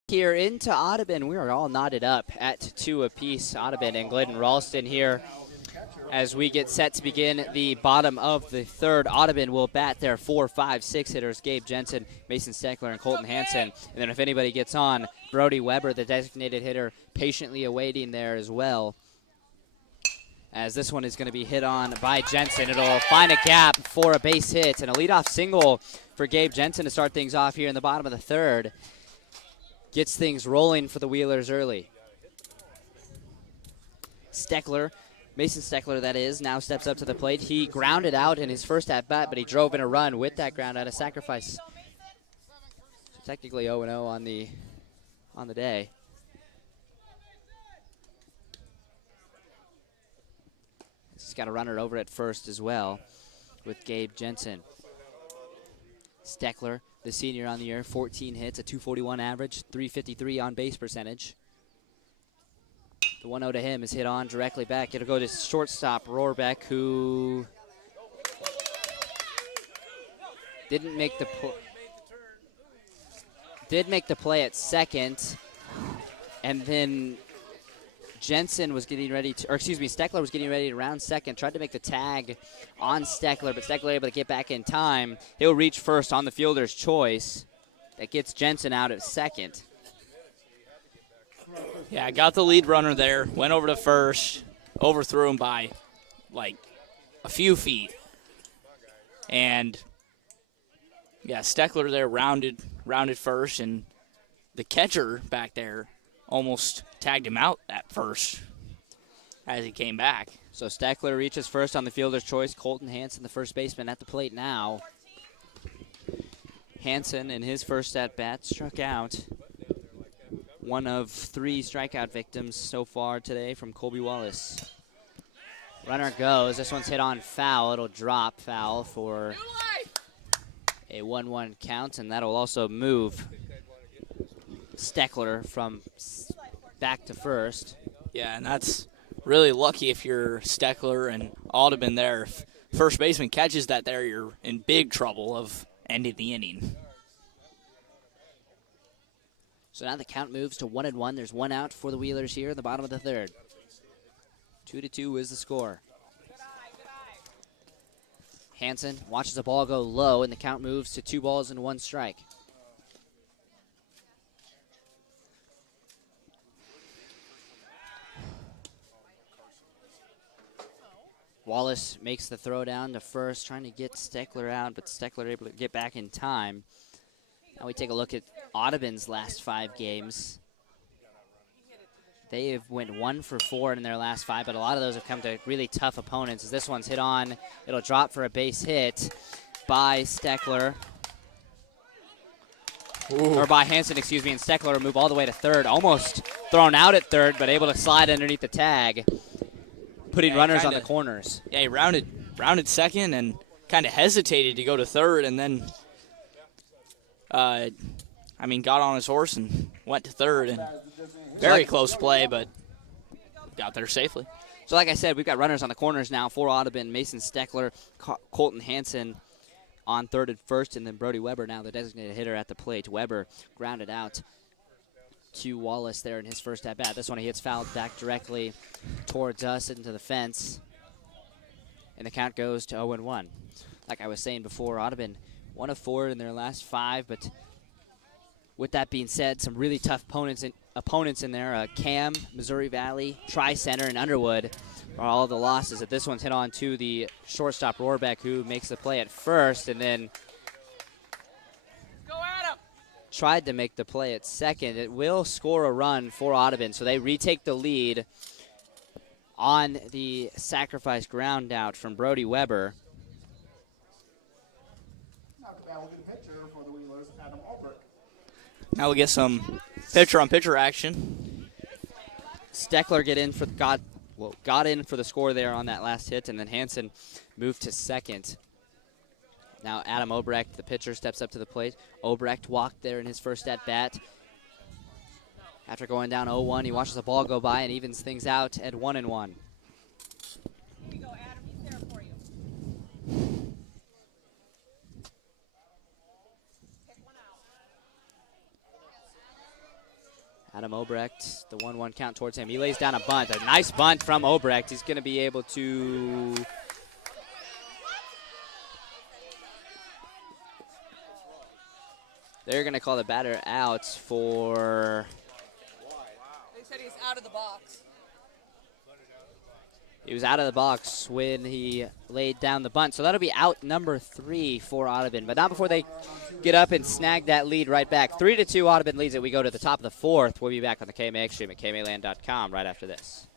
Here into Audubon, we are all knotted up at 2 apiece. Audubon and Glidden-Ralston here as we get set to begin the bottom of the third. Audubon will bat their 4, 5, 6 hitters, Gabe Jensen, Mason Steckler, and Colton Hansen. And then if anybody gets on, Brody Weber, the designated hitter, patiently awaiting there as well. As this one is going to be hit on by Jensen. It'll find a gap for a base hit and a leadoff single for Gabe Jensen to start things off here in the bottom of the third. Gets things rolling for the Wheelers early. Steckler, Mason Steckler that is, now steps up to the plate. He grounded out in his first at-bat, but he drove in a run with that ground out, a sacrifice. So technically 0-0 on the day. He's got a runner over at first as well with Gabe Jensen. Steckler, the senior on the year, 14 hits, a 241 average, 353 on base percentage. The 1-0 to him is hit on directly back. It'll go to shortstop Rohrbeck, who didn't make the play at second, and then Jensen was getting ready to, or excuse me, Steckler was getting ready to round second, tried to make the tag on Steckler, but Steckler able to get back in time. He'll reach first on the fielder's choice. That gets Jensen out at second. Yeah, got the lead runner there, went over to first, overthrew him by like a few feet. And yeah, Steckler there rounded first, and the catcher back there almost tagged him out at first as he came back. So Steckler reaches first on the fielder's choice. Colton Hansen, the first baseman, at the plate now. Hansen, in his first at-bat, struck out. One of 3 strikeout victims so far today from Colby Wallace. Runner goes. This one's hit on foul. It'll drop foul for a 1-1 count, and that'll also move Steckler from back to first. Yeah, and that's really lucky if you're Steckler and Audubon there. If first baseman catches that there, you're in big trouble of ending the inning. So now the count moves to 1-1. There's 1 out for the Wheelers here in the bottom of the third. 2-2 is the score. Hansen watches the ball go low, and the count moves to 2 balls and 1 strike. Wallace makes the throw down to first, trying to get Steckler out, but Steckler able to get back in time. Now we take a look at Audubon's last 5 games. They have went 1 for 4 in their last 5, but a lot of those have come to really tough opponents. As this one's hit on, it'll drop for a base hit by Steckler. Or by Hansen, excuse me, and Steckler will move all the way to third. Almost thrown out at third, but able to slide underneath the tag, putting runners on the corners. Yeah, he rounded second and kind of hesitated to go to third, and then got on his horse and went to third, and very close play, but got there safely. So like I said, we've got runners on the corners now for Audubon. Mason Steckler, Colton Hansen on third and first, and then Brody Weber now the designated hitter at the plate. Weber grounded out to Wallace there in his first at-bat. This one he hits fouled back directly towards us into the fence, and the count goes to 0-1. Like I was saying before, Audubon 1 of 4 in their last 5, but with that being said, some really tough opponents in there. Cam, Missouri Valley, Tri-Center, and Underwood are all the losses. This one's hit on to the shortstop Rohrbeck, who makes the play at first, and then tried to make the play at second. It will score a run for Audubon, so they retake the lead on the sacrifice ground out from Brody Weber. Now we'll get some pitcher-on-pitcher action. Steckler got in for the score there on that last hit, and then Hansen moved to second. Now Adam Obrecht, the pitcher, steps up to the plate. Obrecht walked there in his first at-bat. After going down 0-1, he watches the ball go by and evens things out at 1-1. Here you go, Adam. He's there for you. Pick one out. Adam Obrecht, the 1-1 count towards him. He lays down a bunt. A nice bunt from Obrecht. He's going to be able to... They're going to call the batter out for... They said he's out of the box. He was out of the box when he laid down the bunt. So that'll be out number 3 for Audubon. But not before they get up and snag that lead right back. 3-2, Audubon leads it. We go to the top of the 4th. We'll be back on the KMA stream at KMAland.com right after this.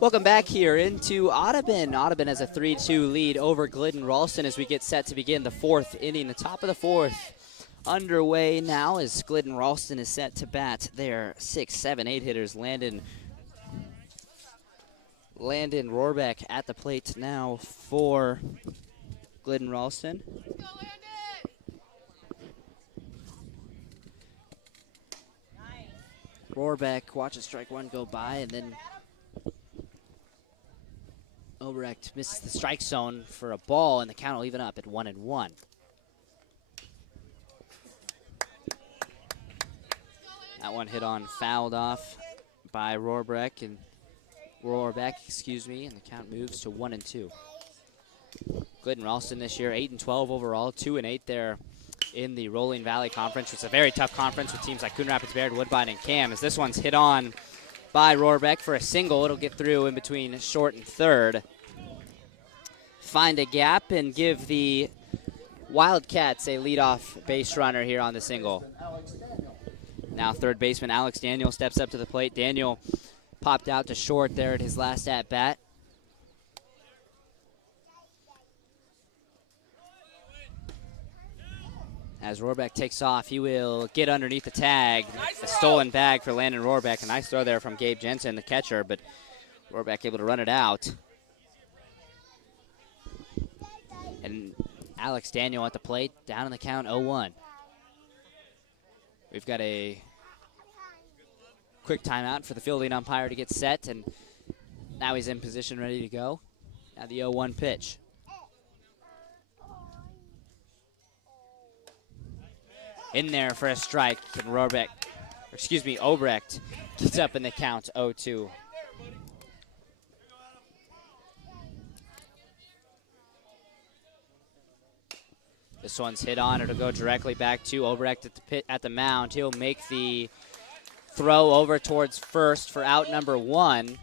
Welcome back here into Audubon. Audubon has a 3-2 lead over Glidden-Ralston as we get set to begin the 4th inning. The top of the 4th underway now as Glidden-Ralston is set to bat their 6, 7, 8 hitters. Landon Rohrbeck at the plate now for Glidden-Ralston. Rohrbeck watches strike one go by, and then Obrecht misses the strike zone for a ball, and the count will even up at 1-1. That one hit on, fouled off by Rohrbeck, and the count moves to 1-2. Glidden-Ralston this year, 8-12 overall, 2-8 there in the Rolling Valley Conference. It's a very tough conference with teams like Coon Rapids, Baird, Woodbine, and Cam. As this one's hit on by Rohrbeck for a single, it'll get through in between short and third. Find a gap and give the Wildcats a leadoff base runner here on the single. Now third baseman Alex Daniel steps up to the plate. Daniel popped out to short there at his last at-bat. As Rohrbeck takes off, he will get underneath the tag. A stolen bag for Landon Rohrbeck. A nice throw there from Gabe Jensen, the catcher, but Rohrbeck able to run it out. And Alex Daniel at the plate, down in the count, 0-1. We've got a quick timeout for the fielding umpire to get set, and now he's in position, ready to go. Now the 0-1 pitch. In there for a strike, and Obrecht gets up in the count, 0-2. This one's hit on. It'll go directly back to Obrecht at the mound. He'll make the throw over towards first for out number 1,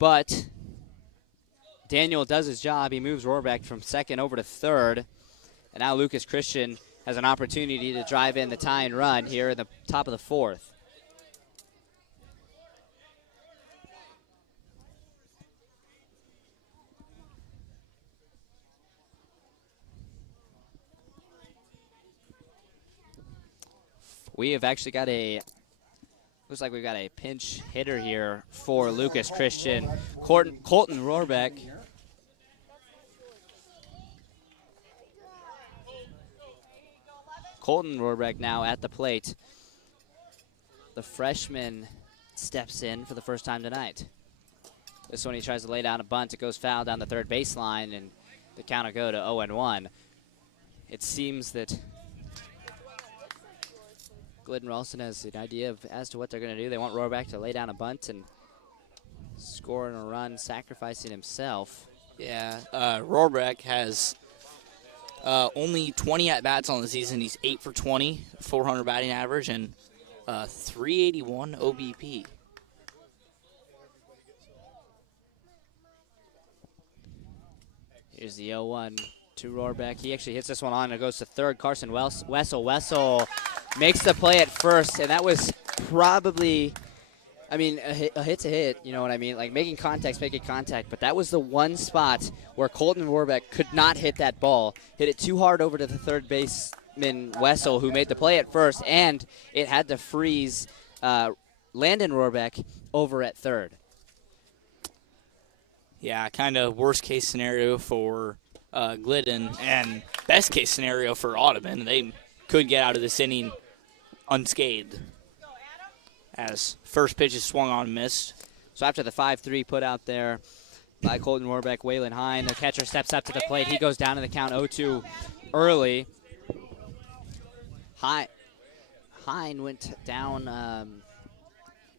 but Daniel does his job. He moves Rohrbeck from second over to third, and now Lucas Christian has an opportunity to drive in the tying run here in the top of the 4th. We have actually got looks like we've got a pinch hitter here for Lucas Christian. Colton Rohrbeck. Colton Rohrbeck now at the plate. the freshman steps in for the first time tonight. This one he tries to lay down a bunt. It goes foul down the third baseline, and the count will go to 0-1. It seems that Glidden-Ralston has an idea as to what they're going to do. They want Rohrbach to lay down a bunt and score a run, sacrificing himself. Yeah, Rohrbach has only 20 at-bats on the season. He's 8 for 20, 400 batting average, and 381 OBP. Here's the 0-1 to Rohrbach. He actually hits this one on and it goes to third. Carson Wessel. Wessel makes the play at first, and that was probably, I mean, a hit's a hit, you know what I mean? Like, making contact, but that was the one spot where Colton Rohrbach could not hit that ball. Hit it too hard over to the third baseman, Wessel, who made the play at first, and it had to freeze Landon Rohrbach over at third. Yeah, kind of worst-case scenario for Glidden and best-case scenario for Audubon. They could get out of this inning unscathed as first pitch is swung on and missed. So after the 5-3 put out there by Colton Rohrbach, Waylon Hine, the catcher steps up to the plate. He goes down in the count 0-2 early. Hine went down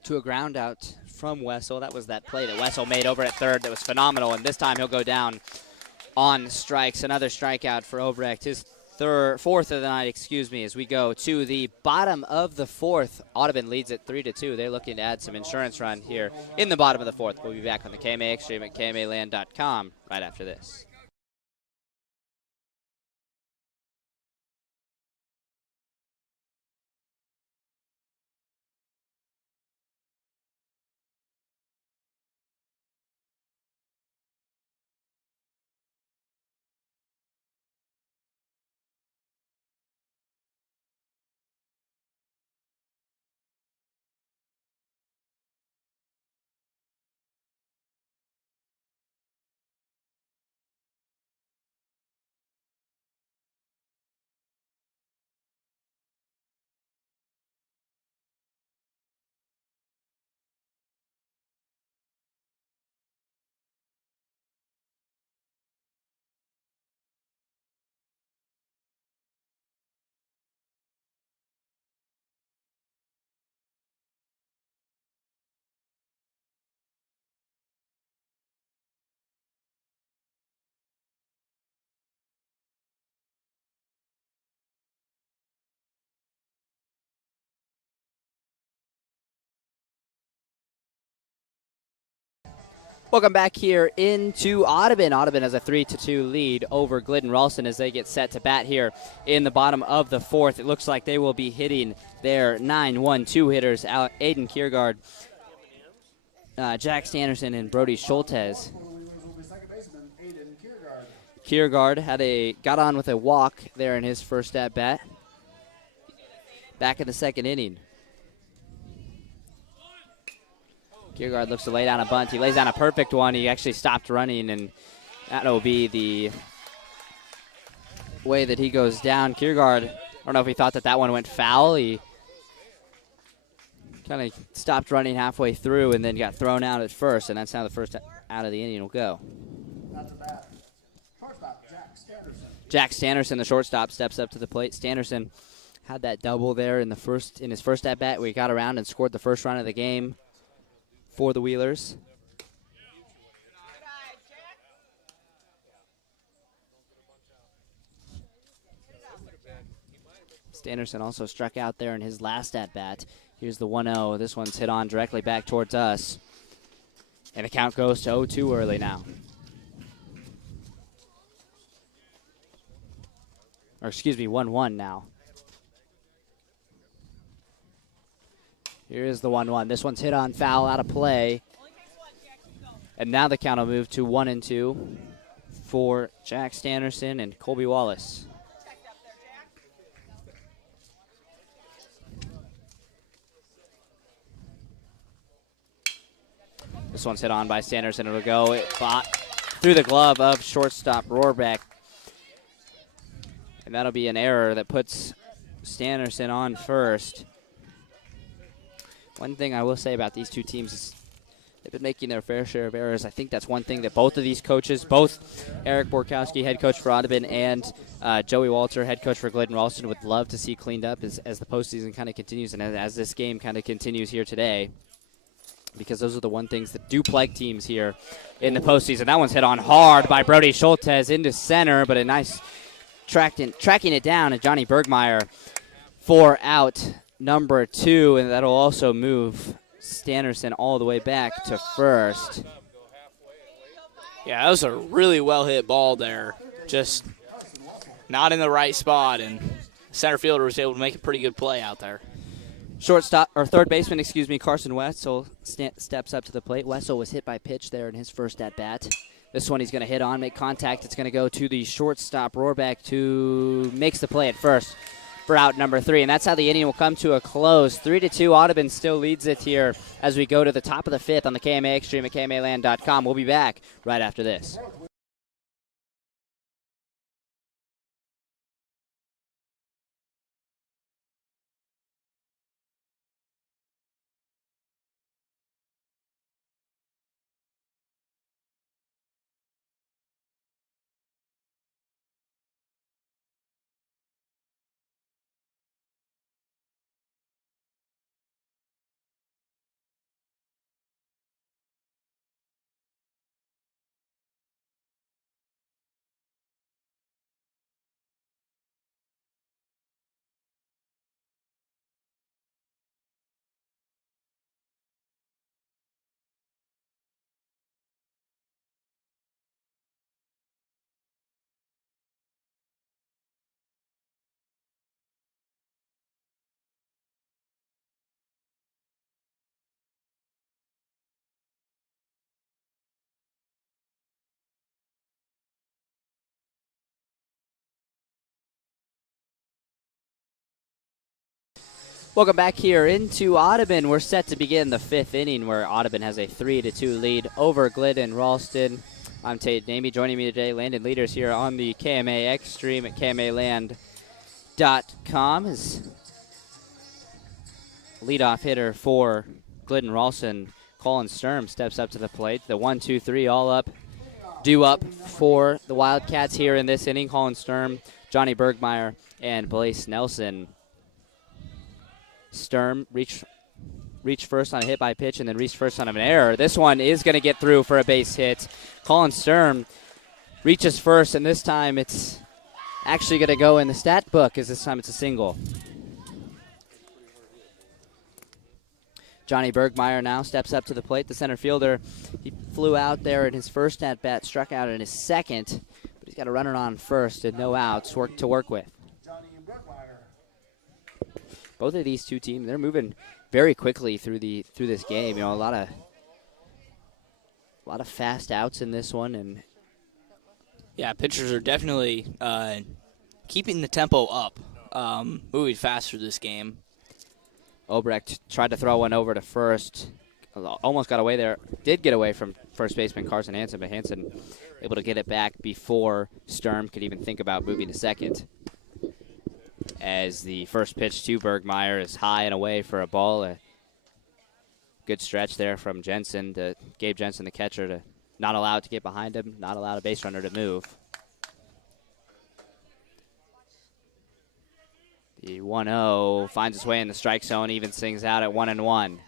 to a ground out from Wessel. That was that play that Wessel made over at third that was phenomenal, and this time he'll go down on strikes. Another strikeout for Obrecht, his fourth of the night, as we go to the bottom of the fourth. Audubon leads it 3-2. They're looking to add some insurance run here in the bottom of the fourth. We'll be back on the KMA Extreme at KMAland.com right after this. Welcome back here into Audubon. Audubon has a 3-2 lead over Glidden-Ralston as they get set to bat here in the bottom of the fourth. It looks like they will be hitting their 9-1-2 hitters, Aiden Kiergaard, Jack Standerson, and Brody Schultes. Kiergaard got on with a walk there in his first at-bat. Back in the second inning. Kiergaard looks to lay down a bunt. He lays down a perfect one. He actually stopped running, and that will be the way that he goes down. Kiergaard, I don't know if he thought that one went foul. He kind of stopped running halfway through and then got thrown out at first, and that's how the first out of the inning will go. Jack Standerson, the shortstop, steps up to the plate. Standerson had that double there in his first at-bat where he got around and scored the first run of the game for the Wheelers. Standerson also struck out there in his last at-bat. Here's the 1-0. This one's hit on directly back towards us. And the count goes to 0-2 early now. Or excuse me, 1-1 now. Here is the 1-1. This one's hit on foul, out of play. And now the count will move to 1-2 for Jack Standerson and Colby Wallace. This one's hit on by Standerson. It'll go through the glove of shortstop Rohrbach. And that'll be an error that puts Standerson on first. One thing I will say about these two teams is they've been making their fair share of errors. I think that's one thing that both of these coaches, both Eric Borkowski, head coach for Audubon, and Joey Walter, head coach for Glidden-Ralston, would love to see cleaned up as the postseason kind of continues and as this game kind of continues here today, because those are the one things that do plague teams here in the postseason. That one's hit on hard by Brody Schultez into center, but a nice tracking it down, and Johnny Bergmeyer for out number 2, and that'll also move Stannerson all the way back to first. Yeah, that was a really well-hit ball there. Just not in the right spot, and center fielder was able to make a pretty good play out there. Shortstop, or third baseman, Carson Wessel steps up to the plate. Wessel was hit by pitch there in his first at-bat. This one he's going to hit on, make contact. It's going to go to the shortstop. Rohrbeck makes the play at first for out number 3, and that's how the inning will come to a close. 3-2, Audubon still leads it here as we go to the top of the 5th on the KMA Extreme at KMAland.com. We'll be back right after this. Welcome back here into Audubon. We're set to begin the 5th inning, where Audubon has a 3-2 lead over Glidden-Ralston. I'm Tate Namey. Joining me today, Landon Leaders here on the KMA X stream at KMAland.com. His leadoff hitter for Glidden-Ralston, Colin Sturm, steps up to the plate. The 1-2-3 all up, due up for the Wildcats here in this inning. Colin Sturm, Johnny Bergmeyer, and Blaise Nelson. Sturm reached first on a hit by pitch and then reached first on an error. This one is going to get through for a base hit. Colin Sturm reaches first, and this time it's actually going to go in the stat book, as this time it's a single. Johnny Bergmeyer now steps up to the plate, the center fielder. He flew out there in his first at-bat, struck out in his second, but he's got a runner on first and no outs to work with. Both of these two teams, they're moving very quickly through this game. You know, a lot of fast outs in this one, and yeah, pitchers are definitely keeping the tempo up, moving fast through this game. Obrecht tried to throw one over to first, almost got away there. Did get away from first baseman Carson Hansen, but Hansen able to get it back before Sturm could even think about moving to second. As the first pitch to Bergmeyer is high and away for a ball. A good stretch there from Jensen, Gabe Jensen, the catcher, to not allow it to get behind him, not allow a base runner to move. The 1-0 finds its way in the strike zone, evens things out at 1-1.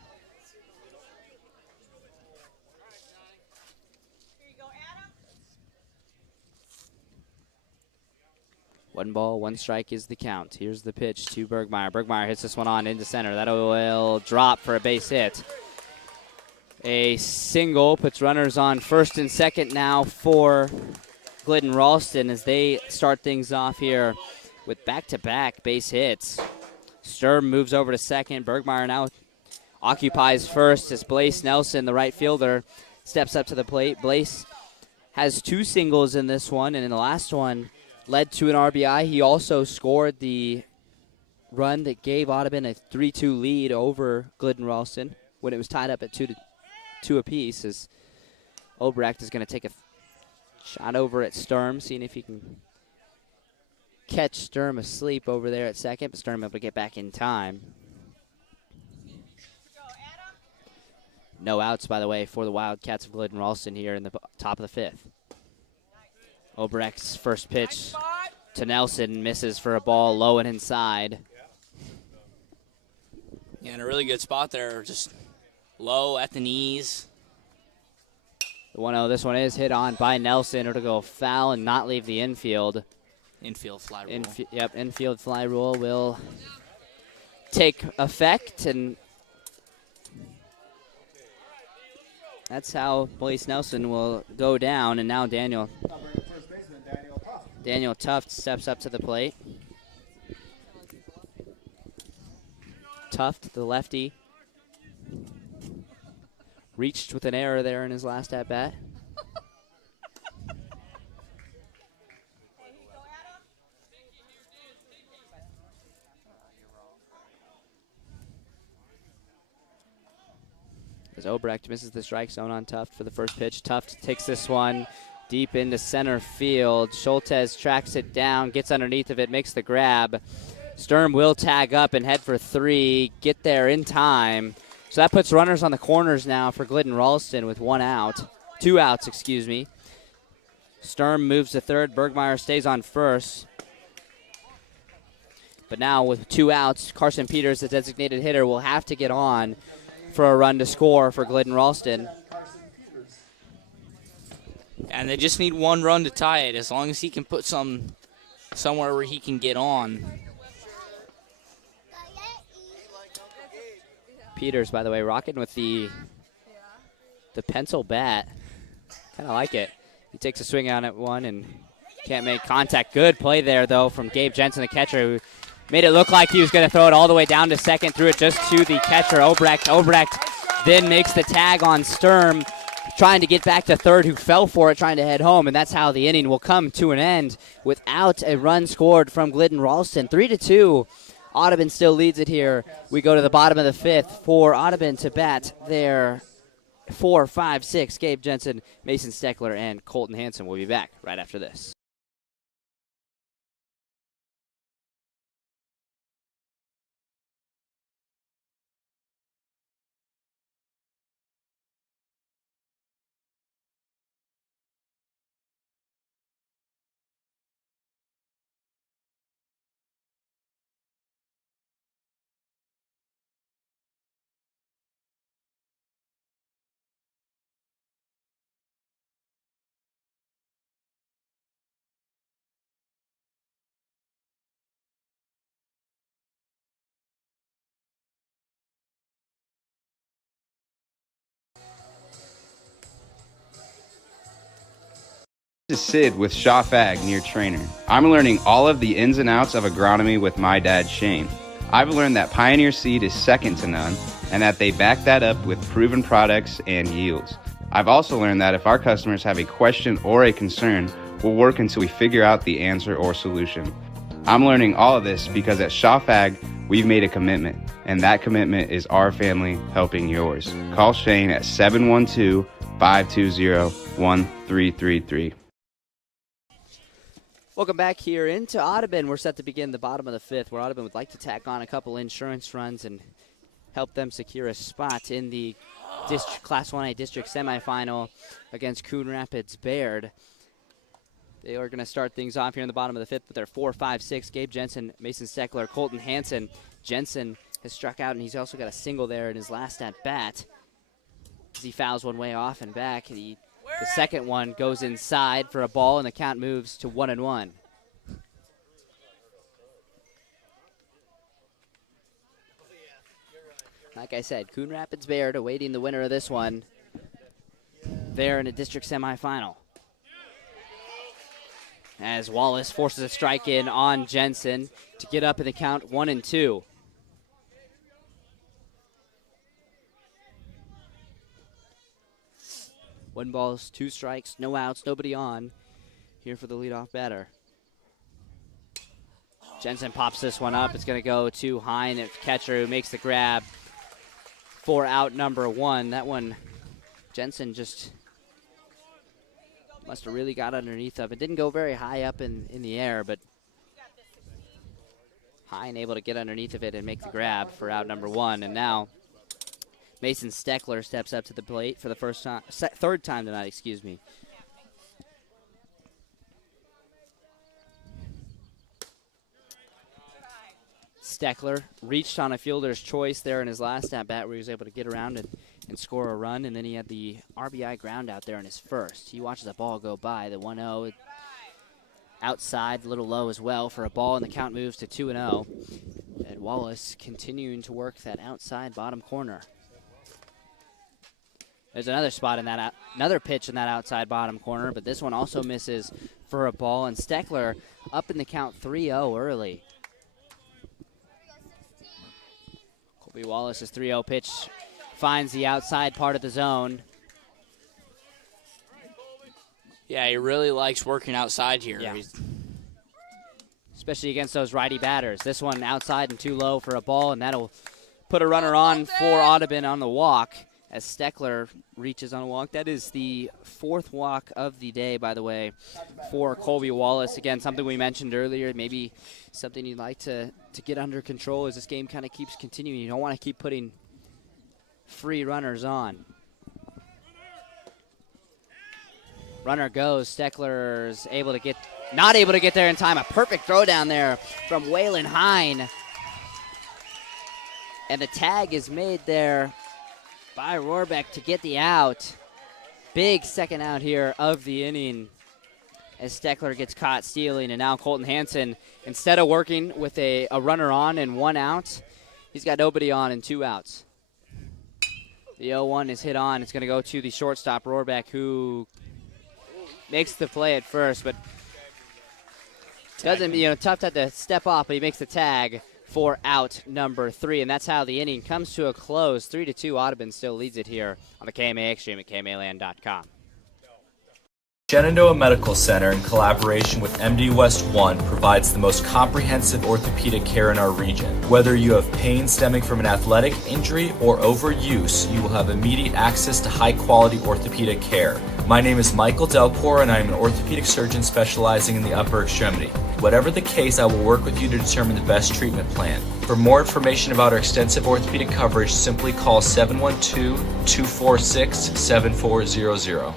One ball, one strike is the count. Here's the pitch to Bergmeyer. Bergmeyer hits this one on into center. That will drop for a base hit. A single puts runners on first and second now for Glidden-Ralston as they start things off here with back-to-back base hits. Sturm moves over to second. Bergmeyer now occupies first as Blaise Nelson, the right fielder, steps up to the plate. Blaise has 2 singles in this one, and in the last one, led to an RBI. He also scored the run that gave Audubon a 3-2 lead over Glidden-Ralston when it was tied up at 2 apiece, as Obrecht is going to take a shot over at Sturm, seeing if he can catch Sturm asleep over there at second, but Sturm able to get back in time. No outs, by the way, for the Wildcats of Glidden-Ralston here in the top of the fifth. Obrecht's first pitch to Nelson misses for a ball low and inside. Yeah, in a really good spot there, just low at the knees. The 1-0, this one is hit on by Nelson. It'll go foul and not leave the infield. Infield fly rule. Infield fly rule will take effect, and that's how Blaise Nelson will go down. And now Daniel Tuft steps up to the plate. Tuft, the lefty, reached with an error there in his last at-bat. As Obrecht misses the strike zone on Tuft for the first pitch. Tuft takes this one deep into center field. Schultes tracks it down, gets underneath of it, makes the grab. Sturm will tag up and head for three, get there in time. So that puts runners on the corners now for Glidden-Ralston with 2 outs, excuse me. Sturm moves to third, Bergmeyer stays on first. But now with 2 outs, Carson Peters, the designated hitter, will have to get on for a run to score for Glidden-Ralston. And they just need 1 run to tie it, as long as he can put somewhere where he can get on. Peters, by the way, rocking with the pencil bat. Kind of like it. He takes a swing on it one and can't make contact. Good play there, though, from Gabe Jensen, the catcher, who made it look like he was going to throw it all the way down to second, threw it just to the catcher, Obrecht. Obrecht then makes the tag on Sturm, trying to get back to third, who fell for it, trying to head home, and that's how the inning will come to an end without a run scored from Glidden-Ralston. 3-2. Audubon still leads it here. We go to the bottom of the fifth for Audubon to bat their 4, 5, 6. Gabe Jensen, Mason Steckler, and Colton Hansen will be back right after this. This is Sid with Shaw Fag near Trainer. I'm learning all of the ins and outs of agronomy with my dad, Shane. I've learned that Pioneer seed is second to none and that they back that up with proven products and yields. I've also learned that if our customers have a question or a concern, we'll work until we figure out the answer or solution. I'm learning all of this because at Shaw Fag, we've made a commitment, and that commitment is our family helping yours. Call Shane at 712-520-1333. Welcome back here into Audubon. We're set to begin the bottom of the fifth, where Audubon would like to tack on a couple insurance runs and help them secure a spot in the Class 1A district semifinal against Coon Rapids Baird. They are going to start things off here in the bottom of the fifth with their 4, 5, 6. Gabe Jensen, Mason Steckler, Colton Hansen. Jensen has struck out, and he's also got a single there in his last at-bat as he fouls one way off and back. The second one goes inside for a ball, and the count moves to 1-1. Like I said, Coon Rapids Baird awaiting the winner of this one there in a district semifinal. As Wallace forces a strike in on Jensen to get up in the count 1-2. One balls, 2 strikes, no outs, nobody on here for the leadoff batter. Jensen pops this one up. It's going to go to Hine, at catcher, who makes the grab for out number 1. That one, Jensen just must have really got underneath of it. Didn't go very high up in the air, but Hine able to get underneath of it and make the grab for out number 1. And now Mason Steckler steps up to the plate for the third time tonight, excuse me. Steckler reached on a fielder's choice there in his last at-bat where he was able to get around and score a run, and then he had the RBI ground out there in his first. He watches a ball go by, the 1-0 outside, a little low as well for a ball, and the count moves to 2-0. And Wallace continuing to work that outside bottom corner. There's another spot in that, another pitch in that outside bottom corner, but this one also misses for a ball, and Steckler up in the count 3-0 early. Colby Wallace's 3-0 pitch finds the outside part of the zone. Yeah, he really likes working outside here. Yeah. Especially against those righty batters. This one outside and too low for a ball, and that'll put a runner on for Audubon on the walk as Steckler reaches on a walk. That is the fourth walk of the day, by the way, for Colby Wallace. Again, something we mentioned earlier, maybe something you'd like to get under control as this game kind of keeps continuing. You don't want to keep putting free runners on. Runner goes. Steckler's not able to get there in time. A perfect throw down there from Waylon Hine. And the tag is made there by Rohrbeck to get the out. Big second out here of the inning as Steckler gets caught stealing. And now Colton Hansen, instead of working with a runner on and one out, he's got nobody on and 2 outs. The 0-1 is hit on. It's going to go to the shortstop, Rohrbeck, who makes the play at first, but doesn't, tough to step off, but he makes the tag for out number 3, and that's how the inning comes to a close. 3-2, Audubon still leads it here on the KMA Extreme at KMAland.com. Shenandoah Medical Center, in collaboration with MD West 1, provides the most comprehensive orthopedic care in our region. Whether you have pain stemming from an athletic injury or overuse, you will have immediate access to high-quality orthopedic care. My name is Michael Delcor, and I am an orthopedic surgeon specializing in the upper extremity. Whatever the case, I will work with you to determine the best treatment plan. For more information about our extensive orthopedic coverage, simply call 712-246-7400.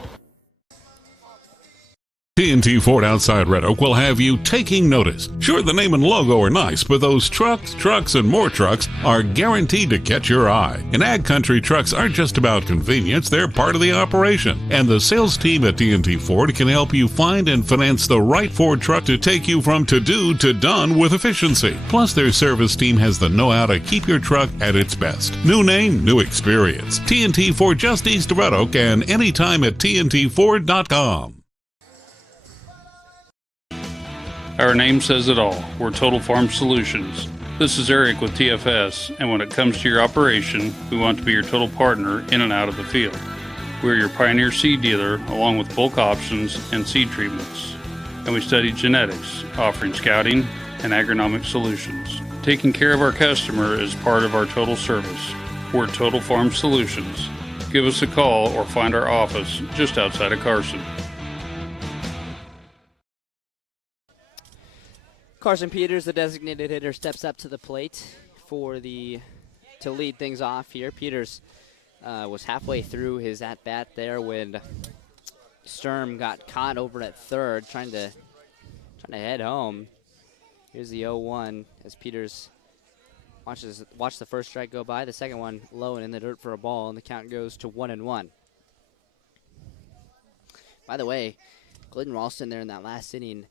TNT Ford outside Red Oak will have you taking notice. Sure, the name and logo are nice, but those trucks, and more trucks are guaranteed to catch your eye. And Ag Country trucks aren't just about convenience, they're part of the operation. And the sales team at TNT Ford can help you find and finance the right Ford truck to take you from to-do to done with efficiency. Plus, their service team has the know-how to keep your truck at its best. New name, new experience. TNT Ford just east of Red Oak and anytime at TNTFord.com. Our name says it all. We're Total Farm Solutions. This is Eric with TFS, and when it comes to your operation, we want to be your total partner in and out of the field. We're your Pioneer seed dealer, along with bulk options and seed treatments. And we study genetics, offering scouting and agronomic solutions. Taking care of our customer is part of our total service. We're Total Farm Solutions. Give us a call or find our office just outside of Carson. Carson Peters, the designated hitter, steps up to the plate to lead things off here. Peters was halfway through his at-bat there when Sturm got caught over at third, trying to head home. Here's the 0-1 as Peters watch the first strike go by, the second one low and in the dirt for a ball, and the count goes to 1-1. By the way, Glidden-Ralston there in that last inning,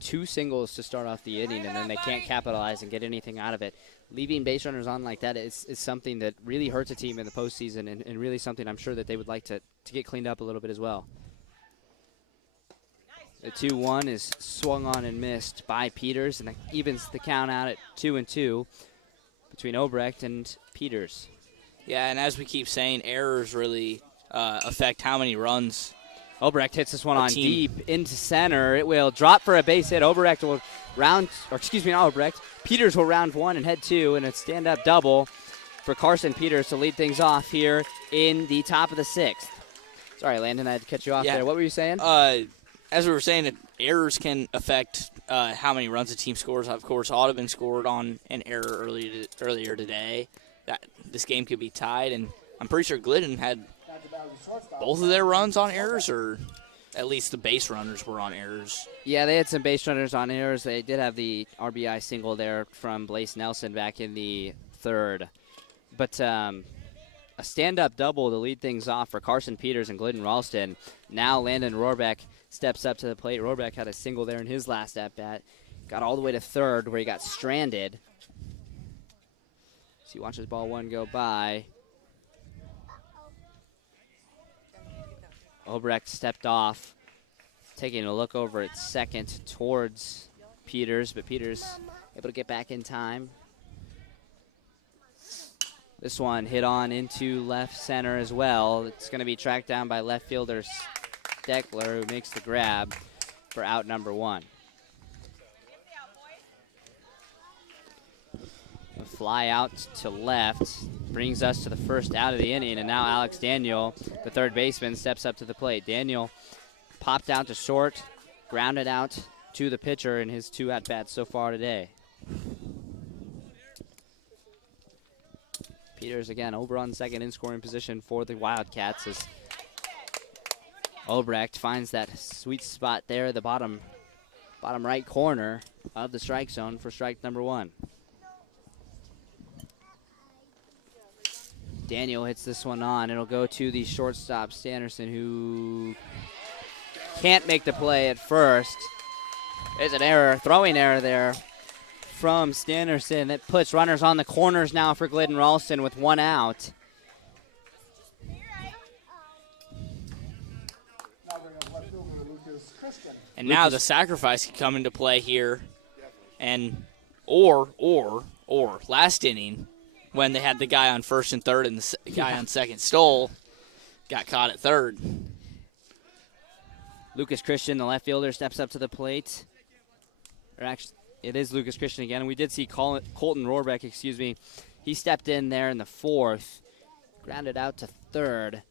2 singles to start off the inning, and then they can't capitalize and get anything out of it. Leaving base runners on like that is something that really hurts a team in the postseason, and really something I'm sure that they would like to get cleaned up a little bit as well. The 2-1 is swung on and missed by Peters, and that evens the count out at 2-2 between Obrecht and Peters. Yeah, and as we keep saying, errors really affect how many runs. Obrecht hits this one on deep into center. It will drop for a base hit. Obrecht will Peters will round 1 and head 2, and a stand-up double for Carson Peters to lead things off here in the top of the 6th. Sorry, Landon, I had to cut you off there. What were you saying? As we were saying, errors can affect how many runs a team scores. Of course, Audubon scored on an error earlier today. This game could be tied, and I'm pretty sure Glidden had both of their runs on errors, or at least the base runners were on errors. Yeah, they had some base runners on errors. They did have the RBI single there from Blaise Nelson back in the third. But a stand-up double to lead things off for Carson Peters and Glidden-Ralston. Now Landon Rohrbeck steps up to the plate. Rohrbeck had a single there in his last at-bat. Got all the way to third where he got stranded. So he watches ball one go by. Obrecht stepped off, taking a look over at second towards Peters, but Peters able to get back in time. This one hit on into left center as well. It's going to be tracked down by left fielder Steckler, who makes the grab for out number one. A fly out to left brings us to the first out of the inning, and now Alex Daniel, the third baseman, steps up to the plate. Daniel popped out to short, grounded out to the pitcher in his 2 at-bats so far today. Peters again over on second in scoring position for the Wildcats as Obrecht finds that sweet spot there at the bottom right corner of the strike zone for strike number one. Daniel hits this one on. It'll go to the shortstop, Standerson, who can't make the play at first. There's an error, throwing error there from Standerson that puts runners on the corners now for Glidden-Ralston with 1 out. And now the sacrifice can come into play here, and or last inning when they had the guy on first and third and the guy on second stole, got caught at third. Lucas Christian, the left fielder, steps up to the plate. Or actually, it is Lucas Christian again. We did see Colton Rohrbeck, He stepped in there in the fourth, grounded out to third.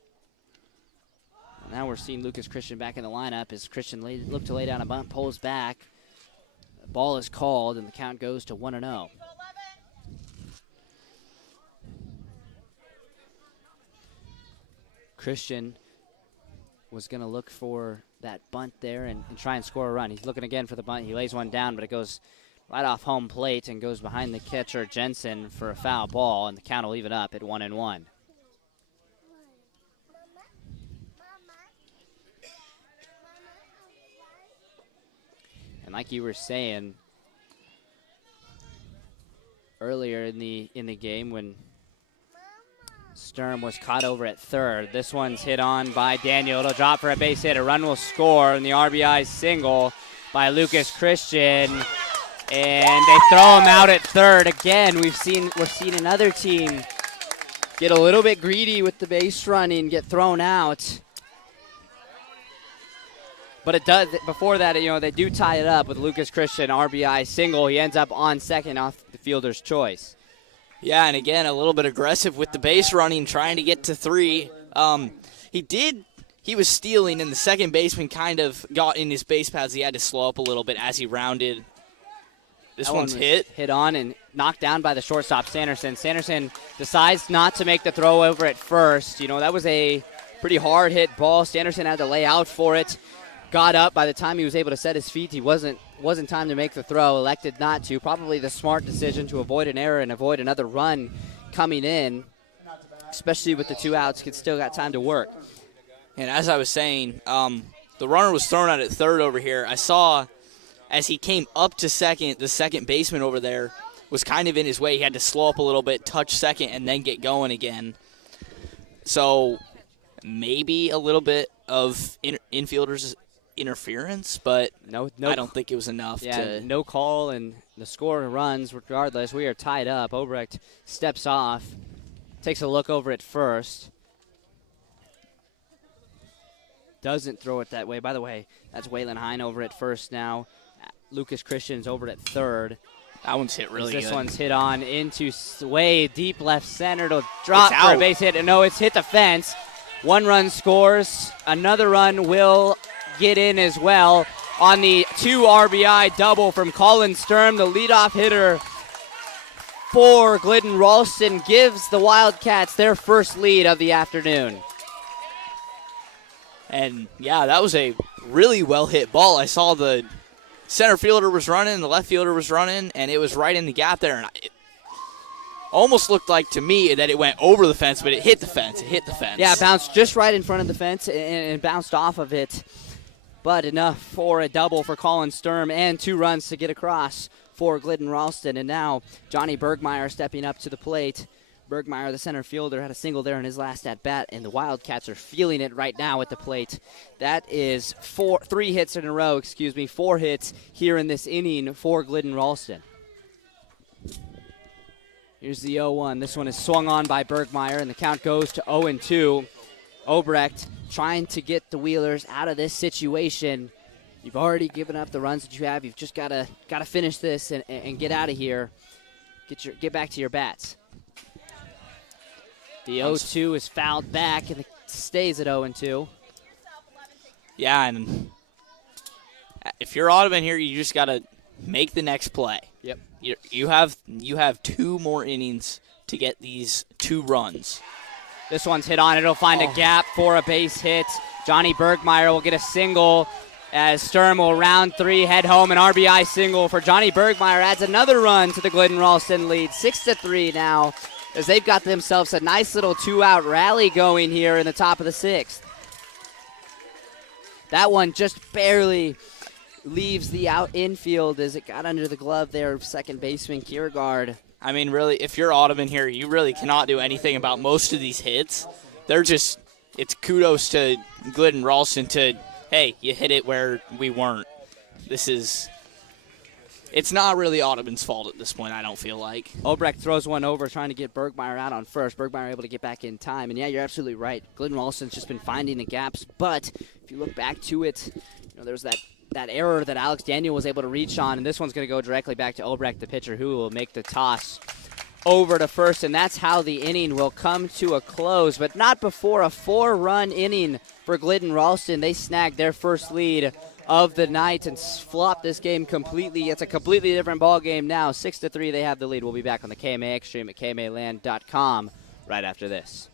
Now we're seeing Lucas Christian back in the lineup as Christian looked to lay down a bunt, pulls back. The ball is called, and the count goes to 1-0. Christian was going to look for that bunt there and try and score a run. He's looking again for the bunt. He lays one down, but it goes right off home plate and goes behind the catcher, Jensen, for a foul ball, and the count will leave it up at 1-1. And like you were saying earlier in the game when Sturm was caught over at third, this one's hit on by Daniel. It'll drop for a base hit. A run will score, and the RBI single by Lucas Christian. And they throw him out at third again. We're seeing another team get a little bit greedy with the base running, get thrown out. But it does, before that, they do tie it up with Lucas Christian, RBI single. He ends up on second off the fielder's choice. Yeah, and again, a little bit aggressive with the base running, trying to get to three. He was stealing, and the second baseman kind of got in his base paths. He had to slow up a little bit as he rounded. This one's hit on and knocked down by the shortstop, Sanderson. Sanderson decides not to make the throw over at first. That was a pretty hard hit ball. Sanderson had to lay out for it. Got up. By the time he was able to set his feet, he wasn't time to make the throw. Elected not to. Probably the smart decision to avoid an error and avoid another run coming in, especially with the 2 outs. Still got time to work. And as I was saying, the runner was thrown out at third over here. I saw as he came up to second, the second baseman over there was kind of in his way. He had to slow up a little bit, touch second, and then get going again. So maybe a little bit of infielders' interference, but no, I don't think it was enough. Yeah, no call, and the score runs regardless. We are tied up. Obrecht steps off, takes a look over at first. Doesn't throw it that way. By the way, that's Waylon Hine over at first now. Lucas Christian's over at third. That one's hit really good. This one's hit on into way deep left center. It'll drop for a base hit. No, it's hit the fence. 1 run scores. Another run will get in as well on the 2 RBI double from Colin Sturm, the leadoff hitter for Glidden-Ralston gives the Wildcats their first lead of the afternoon. And, yeah, that was a really well-hit ball. I saw the center fielder was running, the left fielder was running, and it was right in the gap there. And it almost looked like to me that it went over the fence, but it hit the fence. It hit the fence. Yeah, it bounced just right in front of the fence and bounced off of it. But enough for a double for Colin Sturm and 2 runs to get across for Glidden-Ralston. And now Johnny Bergmeyer stepping up to the plate. Bergmeyer, the center fielder, had a single there in his last at-bat, and the Wildcats are feeling it right now at the plate. That is 4 hits in a row, 4 hits here in this inning for Glidden-Ralston. Here's the 0-1. This one is swung on by Bergmeyer, and the count goes to 0-2. Obrecht trying to get the Wheelers out of this situation. You've already given up the runs that you have. You've just got to finish this and get out of here. Get back to your bats. The 0-2 is fouled back, and it stays at 0-2. Yeah, and if you're Audubon here, you just got to make the next play. Yep. You have 2 more innings to get these 2 runs. This one's hit on. It'll find a gap for a base hit. Johnny Bergmeyer will get a single as Sturm will round 3, head home. An RBI single for Johnny Bergmeyer adds another run to the Glidden-Ralston lead. 6-3 now, as they've got themselves a nice little 2-out rally going here in the top of the 6th. That one just barely leaves the out infield as it got under the glove there of second baseman Kiergaard. I mean, really, if you're Audubon here, you really cannot do anything about most of these hits. It's kudos to Glidden-Ralston to, hey, you hit it where we weren't. It's not really Audubon's fault at this point, I don't feel like. Obrecht throws one over, trying to get Bergmeyer out on first. Bergmeyer able to get back in time. And, yeah, you're absolutely right. Glidden-Ralston's just been finding the gaps. But if you look back to it, there's that error that Alex Daniel was able to reach on, and this one's going to go directly back to Obrecht, the pitcher, who will make the toss over to first, and that's how the inning will come to a close, but not before a 4-run inning for Glidden-Ralston. They snagged their first lead of the night and flopped this game completely. It's a completely different ball game now. 6-3, they have the lead. We'll be back on the KMA Extreme at KMAland.com right after this.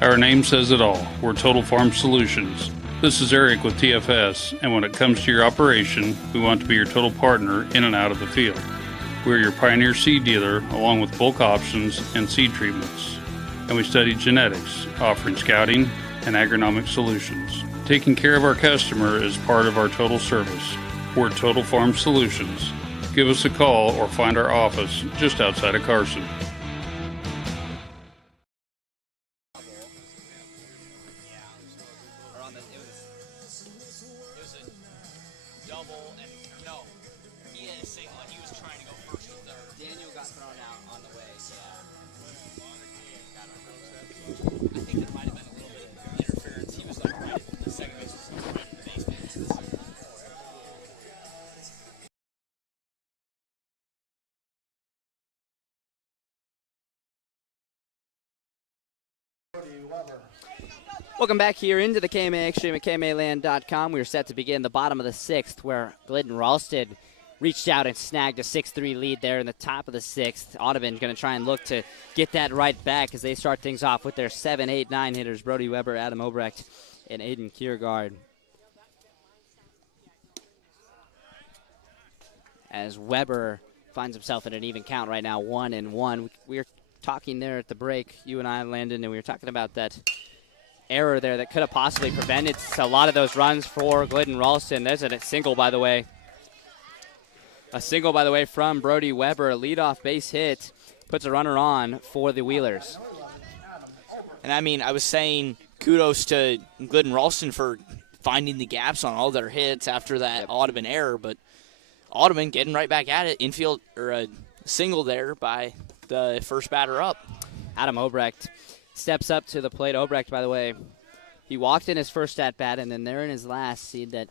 Our name says it all. We're Total Farm Solutions. This is Eric with TFS, and when it comes to your operation, we want to be your total partner in and out of the field. We're your Pioneer seed dealer, along with bulk options and seed treatments. And we study genetics, offering scouting and agronomic solutions. Taking care of our customer is part of our total service. We're Total Farm Solutions. Give us a call or find our office just outside of Carson. Welcome back here into the KMA Extreme at KMAland.com. We are set to begin the bottom of the 6th, where Glidden-Ralston reached out and snagged a 6-3 lead there in the top of the 6th. Audubon going to try and look to get that right back as they start things off with their 7, 8, 9 hitters, Brody Weber, Adam Obrecht, and Aiden Kiergaard. As Weber finds himself in an even count right now, 1-1. We were talking there at the break, you and I, Landon, and we were talking about that error there that could have possibly prevented a lot of those runs for Glidden-Ralston. There's a single, by the way. A single, by the way, from Brody Weber. A leadoff base hit puts a runner on for the Wheelers. And, I mean, I was saying kudos to Glidden-Ralston for finding the gaps on all their hits after that Audubon error, but Audubon getting right back at it. Infield, or a single there by the first batter up. Adam Obrecht steps up to the plate. Obrecht, by the way, he walked in his first at-bat, and then there in his last, see that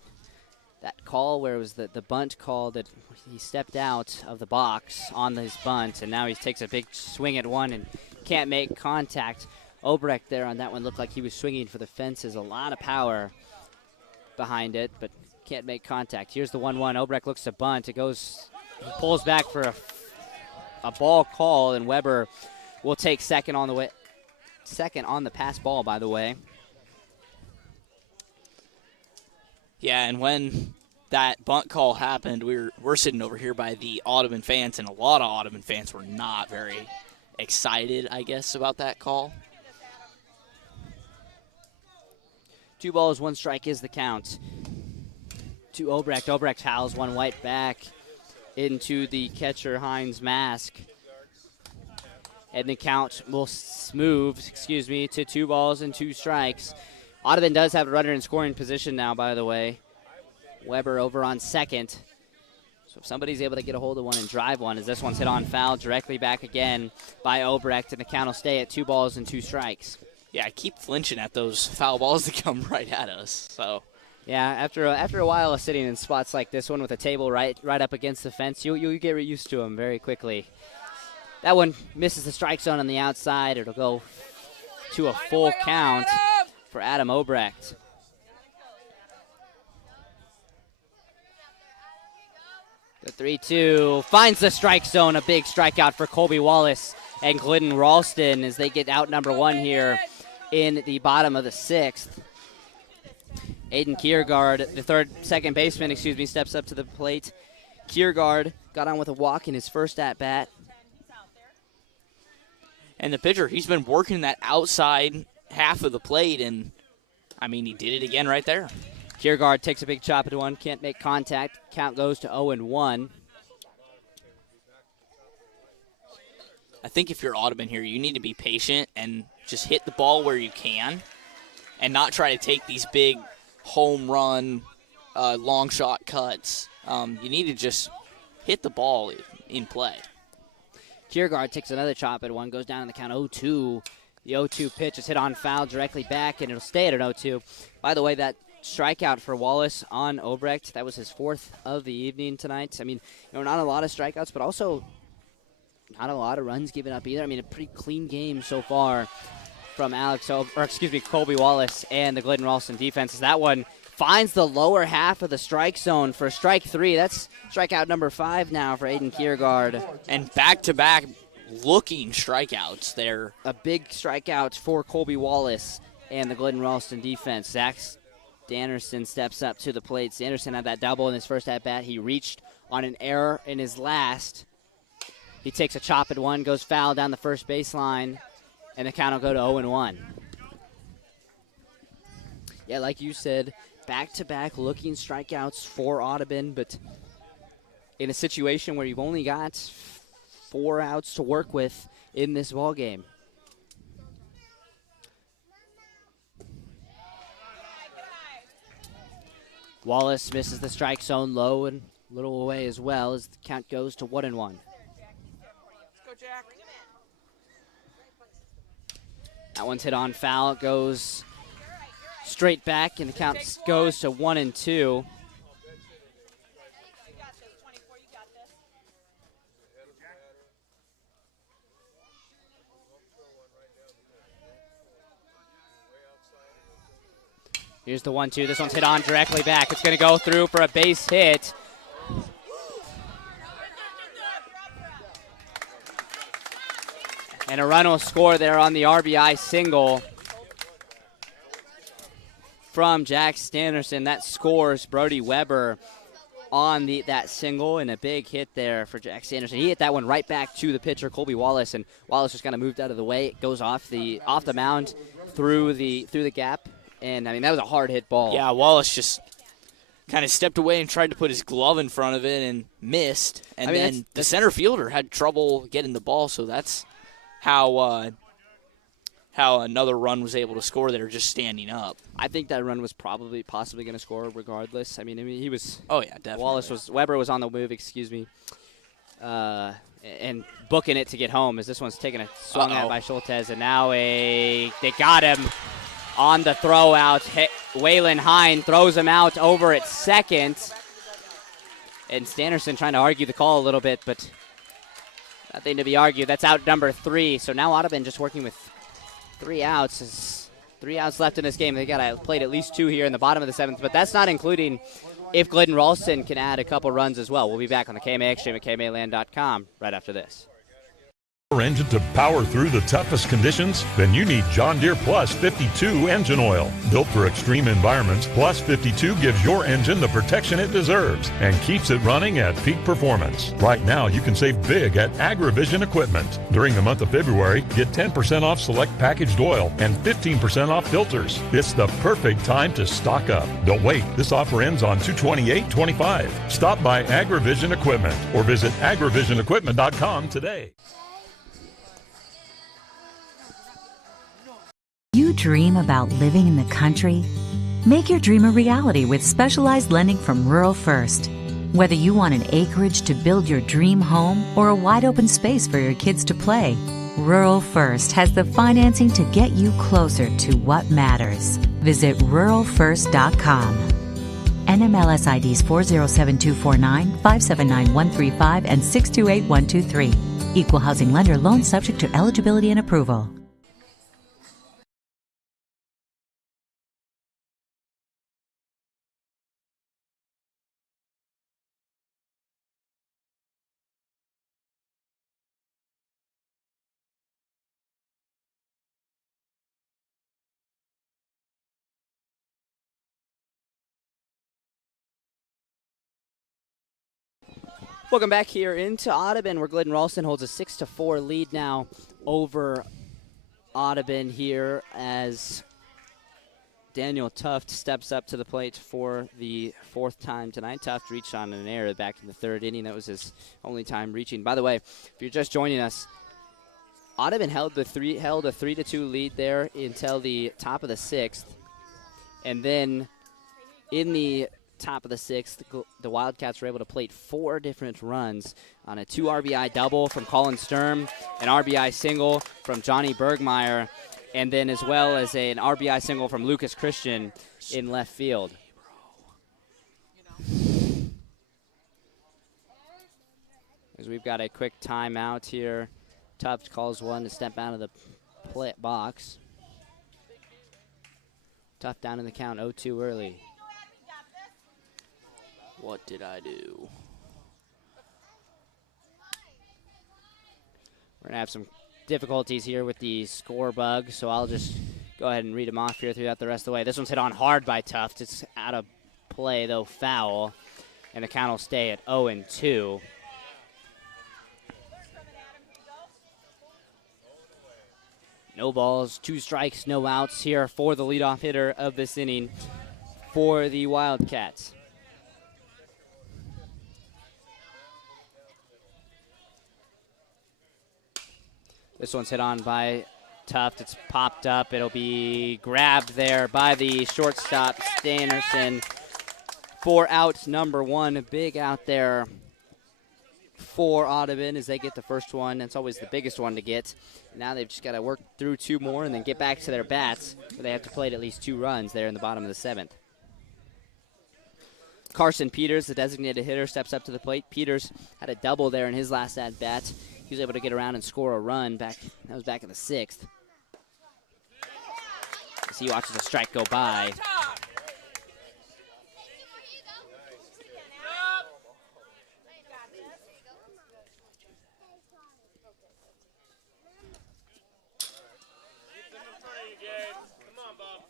call where it was the bunt call that he stepped out of the box on his bunt, and now he takes a big swing at one and can't make contact. Obrecht there on that one looked like he was swinging for the fences. A lot of power behind it, but can't make contact. Here's the 1-1. Obrecht looks to bunt. It goes, he pulls back for a a ball call, and Weber will take second on the pass ball, by the way. Yeah, and when that bunt call happened, we're sitting over here by the Audubon fans, and a lot of Audubon fans were not very excited, I guess, about that call. 2 balls, 1 strike is the count to Obrecht. Obrecht howls one white back into the catcher Hines mask. And the count will move, to 2 balls and 2 strikes. Audubon does have a runner in scoring position now, by the way. Weber over on second. So if somebody's able to get a hold of one and drive one, as this one's hit on foul, directly back again by Obrecht, and the count will stay at 2 balls and 2 strikes. Yeah, I keep flinching at those foul balls that come right at us. So, yeah, after a while of sitting in spots like this one with a table right up against the fence, you get used to them very quickly. That one misses the strike zone on the outside. It'll go to a full count for Adam Obrecht. The 3-2 finds the strike zone. A big strikeout for Colby Wallace and Glidden-Ralston as they get out number 1 here in the bottom of the 6th. Aiden Kiergaard, the second baseman, steps up to the plate. Kiergaard got on with a walk in his first at-bat. And the pitcher, he's been working that outside half of the plate, and, he did it again right there. Kiergaard takes a big chop at 1, can't make contact. Count goes to 0-1. I think if you're Audubon here, you need to be patient and just hit the ball where you can and not try to take these big home run, long shot cuts. You need to just hit the ball in play. Kiergaard takes another chop at 1, goes down in the count 0-2. The 0-2 pitch is hit on foul directly back, and it'll stay at an 0-2. By the way, that strikeout for Wallace on Obrecht, that was his 4th of the evening tonight. Not a lot of strikeouts, but also not a lot of runs given up either. A pretty clean game so far from Colby Wallace and the Glidden-Ralston defenses. That one finds the lower half of the strike zone for strike 3. That's strikeout number 5 now for Aiden Kiergaard. And back-to-back looking strikeouts there. A big strikeout for Colby Wallace and the Glidden-Ralston defense. Zach Stannerson steps up to the plate. Stannerson had that double in his first at-bat. He reached on an error in his last. He takes a chop at 1, goes foul down the first baseline, and the count will go to 0-1. Yeah, like you said, back-to-back looking strikeouts for Audubon, but in a situation where you've only got 4 outs to work with in this ballgame. Wallace misses the strike zone low and a little away as well as the count goes to 1-1. That one's hit on foul. It goes straight back, and the count goes to 1-2. Here's the 1-2. This one's hit on directly back. It's going to go through for a base hit. And a run will score there on the RBI single from Jack Stannerson. That scores Brody Weber on that single, and a big hit there for Jack Stannerson. He hit that one right back to the pitcher, Colby Wallace, and Wallace just kind of moved out of the way. It goes off the mound through the gap, and that was a hard hit ball. Yeah, Wallace just kind of stepped away and tried to put his glove in front of it and missed, and then the center fielder had trouble getting the ball, so that's how another run was able to score there just standing up. I think that run was possibly going to score regardless. He was. Oh yeah, definitely. Weber was on the move. And booking it to get home as this one's taking a swung at by Schultez, and now they got him on the throw out. Waylon Hine throws him out over at second, and Stannerson trying to argue the call a little bit, but nothing to be argued. That's out number 3. So now Audubon just working with 3 outs. There's 3 outs left in this game. They got to play at least 2 here in the bottom of the 7th, but that's not including if Glidden-Ralston can add a couple runs as well. We'll be back on the KMA Extreme at KMAland.com right after this. Your engine to power through the toughest conditions? Then you need John Deere Plus 52 engine oil. Built for extreme environments, Plus 52 gives your engine the protection it deserves and keeps it running at peak performance. Right now, you can save big at AgriVision Equipment. During the month of February, get 10% off select packaged oil and 15% off filters. It's the perfect time to stock up. Don't wait. This offer ends on 2/28/25. Stop by AgriVision Equipment or visit agrivisionequipment.com today. You dream about living in the country? Make your dream a reality with specialized lending from Rural First. Whether you want an acreage to build your dream home or a wide open space for your kids to play, Rural First has the financing to get you closer to what matters. Visit ruralfirst.com. NMLS IDs 407249, 579135, and 628123. Equal housing lender. Loan subject to eligibility and approval. Welcome back here into Audubon, where Glidden-Ralston holds a 6-4 lead now over Audubon here as Daniel Tuft steps up to the plate for the fourth time tonight. Tuft reached on an error back in the third inning. That was his only time reaching. By the way, if you're just joining us, Audubon held a 3-2 lead there until the top of the sixth, and then in the top of the sixth, the Wildcats were able to plate 4 different runs on a 2 RBI double from Colin Sturm, an RBI single from Johnny Bergmeyer, and then as well as an RBI single from Lucas Christian in left field. As we've got a quick timeout here, Tuft calls one to step out of the box. Tuft down in the count, 0-2 early. What did I do? We're going to have some difficulties here with the score bug, so I'll just go ahead and read them off here throughout the rest of the way. This one's hit on hard by Tuft. It's out of play, though, foul, and the count will stay at 0-2. No balls, 2 strikes, no outs here for the leadoff hitter of this inning for the Wildcats. This one's hit on by Tuft. It's popped up. It'll be grabbed there by the shortstop, Stannerson, for out number 1. A big out there for Audubon as they get the first one. That's always the biggest one to get. Now they've just got to work through 2 more and then get back to their bats, where they have to plate at least 2 runs there in the bottom of the 7th. Carson Peters, the designated hitter, steps up to the plate. Peters had a double there in his last at-bat. He was able to get around and score a run back. That was back in the 6th. As he watches a strike go by.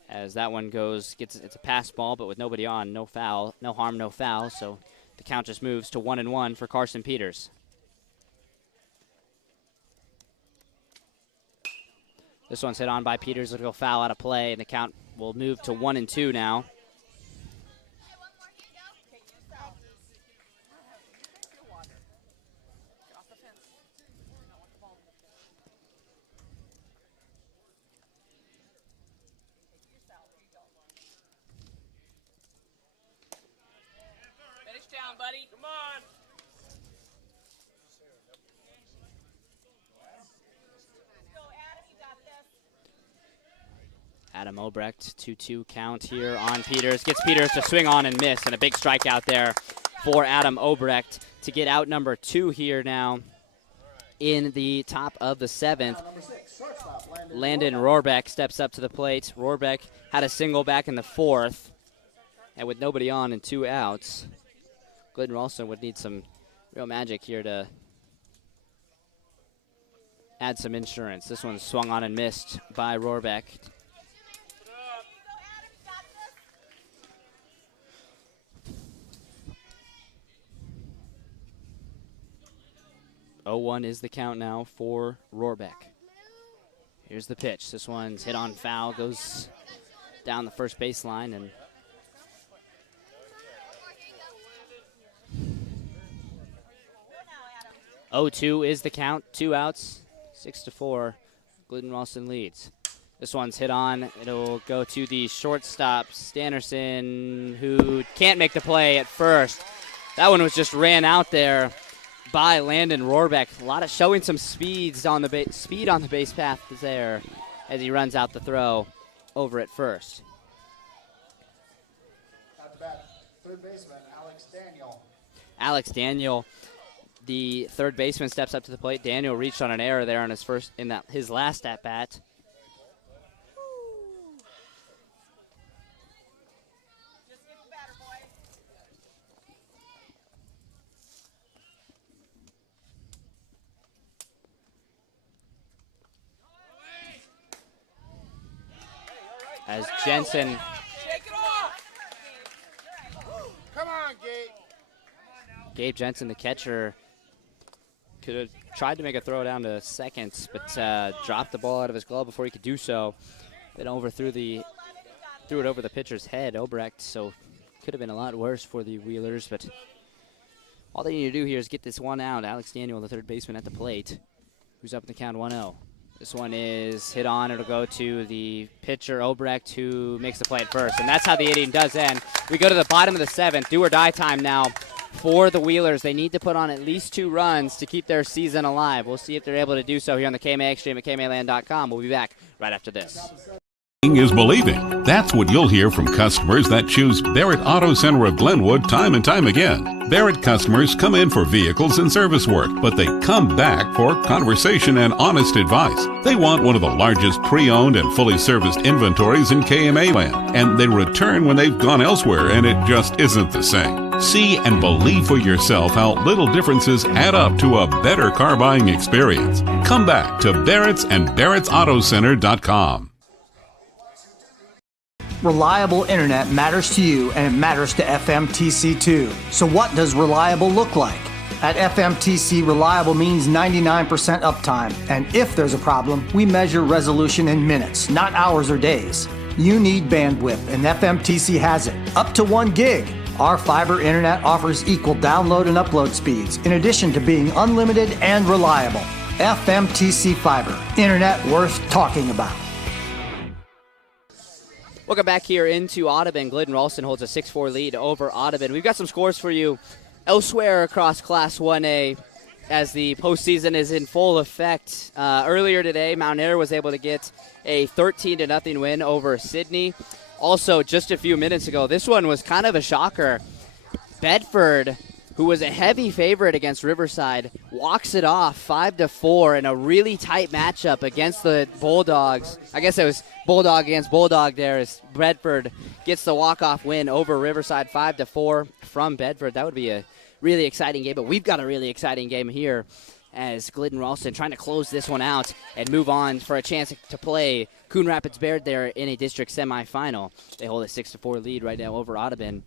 As that one goes, it's a pass ball, but with nobody on, no foul, no harm, no foul. So the count just moves to 1-1 for Carson Peters. This one's hit on by Peters. It'll go foul out of play, and the count will move to 1-2 now. Finish down, buddy. Come on. Adam Obrecht, 2-2 count here on Peters. Gets Peters to swing on and miss, and a big strikeout there for Adam Obrecht to get out number 2 here now in the top of the 7th. Landon Rohrbeck steps up to the plate. Rohrbeck had a single back in the 4th, and with nobody on and 2 outs, Glidden-Ralston would need some real magic here to add some insurance. This one's swung on and missed by Rohrbeck. Oh, 1 is the count now for Rohrbeck. Here's the pitch. This one's hit on foul, goes down the first baseline, and 0-2 is the count. 2 outs, 6-4. Glidden-Ralston leads. This one's hit on. It'll go to the shortstop, Stannerson, who can't make the play at first. That one was just ran out there by Landon Rohrbeck. A lot of showing some speed on the base path there as he runs out the throw over at first. At the bat, third baseman Alex Daniel, the third baseman, steps up to the plate. Daniel reached on an error there on his last at bat. As Jensen. Shake it off. Come on, Gabe. Gabe Jensen, the catcher, could have tried to make a throw down to second, but dropped the ball out of his glove before he could do so. Then threw it over the pitcher's head, Obrecht, so could have been a lot worse for the Wheelers, but all they need to do here is get this one out. Alex Daniel, the third baseman at the plate, who's up in the count 1-0. This one is hit on. It'll go to the pitcher, Obrecht, who makes the play at first. And that's how the inning does end. We go to the bottom of the 7th. Do or die time now for the Wheelers. They need to put on at least 2 runs to keep their season alive. We'll see if they're able to do so here on the KMA Extreme at KMAland.com. We'll be back right after this. Is believing. That's what you'll hear from customers that choose Barrett Auto Center of Glenwood time and time again. Barrett customers come in for vehicles and service work, but they come back for conversation and honest advice. They want one of the largest pre-owned and fully serviced inventories in KMA land, and they return when they've gone elsewhere and it just isn't the same. See and believe for yourself how little differences add up to a better car buying experience. Come back to Barrett's and Barrett'sAutoCenter.com. Reliable internet matters to you, and it matters to FMTC too. So what does reliable look like? At FMTC, reliable means 99% uptime. And if there's a problem, we measure resolution in minutes, not hours or days. You need bandwidth, and FMTC has it. Up to 1 gig. Our fiber internet offers equal download and upload speeds, in addition to being unlimited and reliable. FMTC Fiber. Internet worth talking about. Welcome back here into Audubon. Glidden-Ralston holds a 6-4 lead over Audubon. We've got some scores for you elsewhere across Class 1A as the postseason is in full effect. Earlier today, Mount Ayr was able to get a 13-0 win over Sydney. Also, just a few minutes ago, this one was kind of a shocker. Bedford, who was a heavy favorite against Riverside, walks it off 5-4 in a really tight matchup against the Bulldogs. I guess it was Bulldog against Bulldog there as Bedford gets the walk-off win over Riverside 5-4 from Bedford. That would be a really exciting game, but we've got a really exciting game here as Glidden-Ralston trying to close this one out and move on for a chance to play Coon Rapids Baird there in a district semifinal. They hold a 6-4 lead right now over Audubon.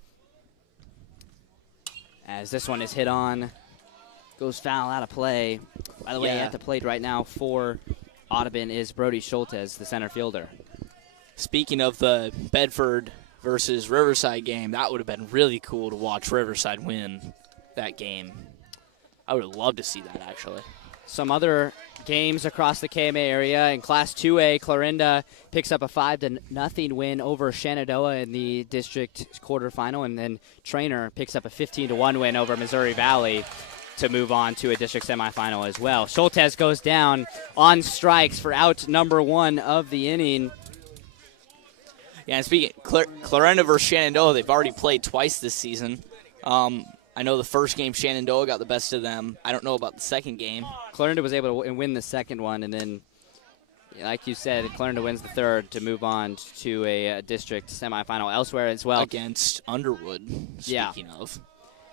As this one is hit on, goes foul out of play. By the way, at the plate right now for Audubon is Brody Schultes, the center fielder. Speaking of the Bedford versus Riverside game, that would have been really cool to watch Riverside win that game. I would have loved to see that, actually. Some other games across the KMA area. In Class 2A, Clarinda picks up a 5-0 win over Shenandoah in the district quarterfinal, and then Trainer picks up a 15-1 win over Missouri Valley to move on to a district semifinal as well. Schultes goes down on strikes for out number 1 of the inning. Yeah, and speaking Clarinda versus Shenandoah, they've already played twice this season. I know the first game Shenandoah got the best of them. I don't know about the second game. Clarinda was able to win the second one, and then, like you said, Clarinda wins the third to move on to a district semifinal elsewhere as well. Against Underwood, speaking of.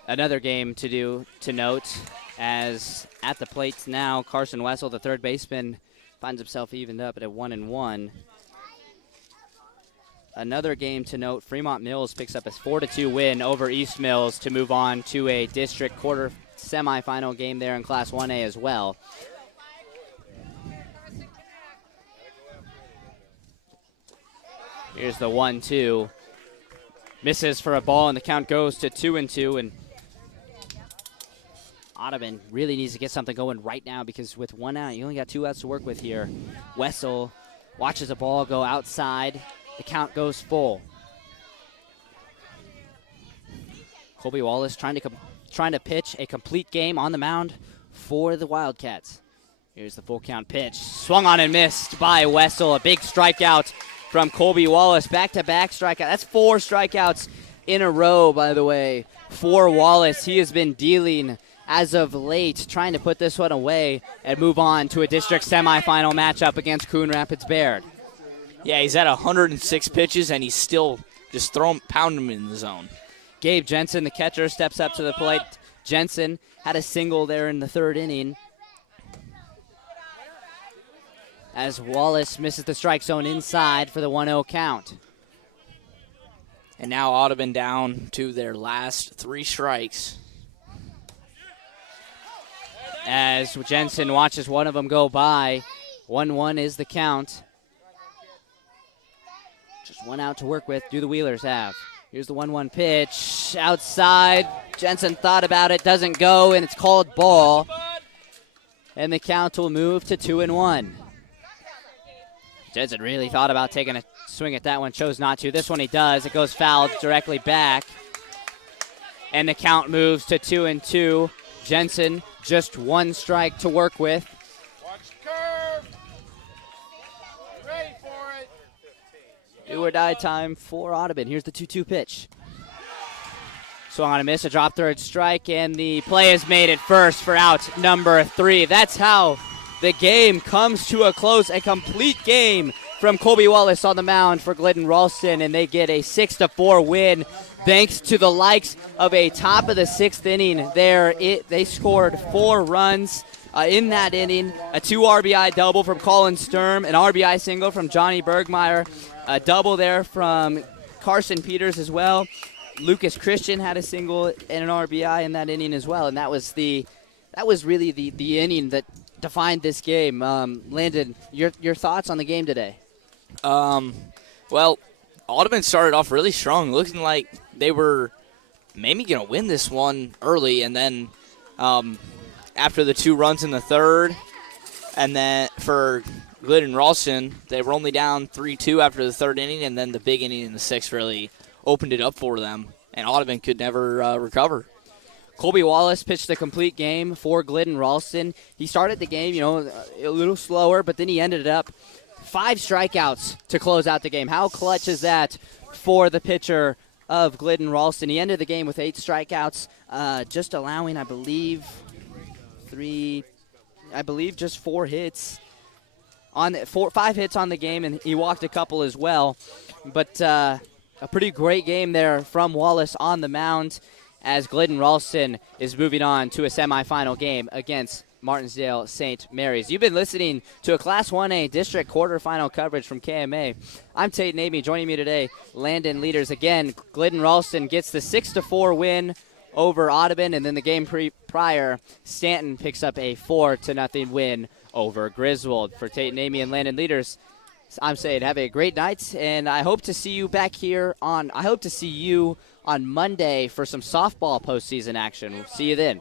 Another game to note, As at the plates now, Carson Wessel, the third baseman, finds himself evened up at a 1-1. Another game to note, Fremont Mills picks up a 4-2 win over East Mills to move on to a district quarter semifinal game there in Class 1A as well. Here's the 1-2. Misses for a ball, and the count goes to 2-2. And Audubon really needs to get something going right now because with 1 out, you only got 2 outs to work with here. Wessel watches a ball go outside. The count goes full. Colby Wallace trying to pitch a complete game on the mound for the Wildcats. Here's the full count pitch. Swung on and missed by Wessel. A big strikeout from Colby Wallace. Back-to-back strikeout. That's 4 strikeouts in a row, by the way, for Wallace. He has been dealing as of late, trying to put this one away and move on to a district semifinal matchup against Coon Rapids Baird. Yeah, he's at 106 pitches, and he's still just pounding him in the zone. Gabe Jensen, the catcher, steps up to the plate. Jensen had a single there in the 3rd inning. As Wallace misses the strike zone inside for the 1-0 count. And now Audubon down to their last 3 strikes. As Jensen watches one of them go by, 1-1 is the count. Just 1 out to work with. Do the Wheelers have? Here's the 1-1 pitch. Outside. Jensen thought about it. Doesn't go, and it's called ball. And the count will move to 2-1. Jensen really thought about taking a swing at that one. Chose not to. This one he does. It goes foul directly back. And the count moves to 2-2. Jensen, just 1 strike to work with. Watch the curve. Ready for it. Do or die time for Audubon. Here's the 2-2 pitch. Swung on a miss, a drop third strike, and the play is made at first for out number 3. That's how the game comes to a close. A complete game from Colby Wallace on the mound for Glidden-Ralston, and they get a 6-4 win thanks to the likes of a top of the 6th inning there. They scored 4 runs in that inning, a 2 RBI double from Colin Sturm, an RBI single from Johnny Bergmeyer, a double there from Carson Peters as well. Lucas Christian had a single and an RBI in that inning as well, and that was really the inning that defined this game. Landon, your thoughts on the game today? Well, Audubon started off really strong, looking like they were maybe going to win this one early, and then after the 2 runs in the 3rd, and then for Glidden-Ralston, they were only down 3-2 after the 3rd inning, and then the big inning in the 6th really opened it up for them, and Audubon could never recover. Colby Wallace pitched the complete game for Glidden-Ralston. He started the game, a little slower, but then he ended up 5 strikeouts to close out the game. How clutch is that for the pitcher of Glidden-Ralston? He ended the game with 8 strikeouts, just allowing, I believe, just 4 hits. 5 hits on the game, and he walked a couple as well. But a pretty great game there from Wallace on the mound as Glidden-Ralston is moving on to a semifinal game against Martinsdale St. Mary's. You've been listening to a Class 1A district quarterfinal coverage from KMA. I'm Tate Navy. Joining me today, Landon Leaders. Again, Glidden-Ralston gets the 6-4 win over Audubon, and then the game prior, Stanton picks up a 4-0 win over Griswold. For Tate Navy and Landon Leaders, I'm saying have a great night, and I hope to see you back here on Monday for some softball postseason action. We'll see you then.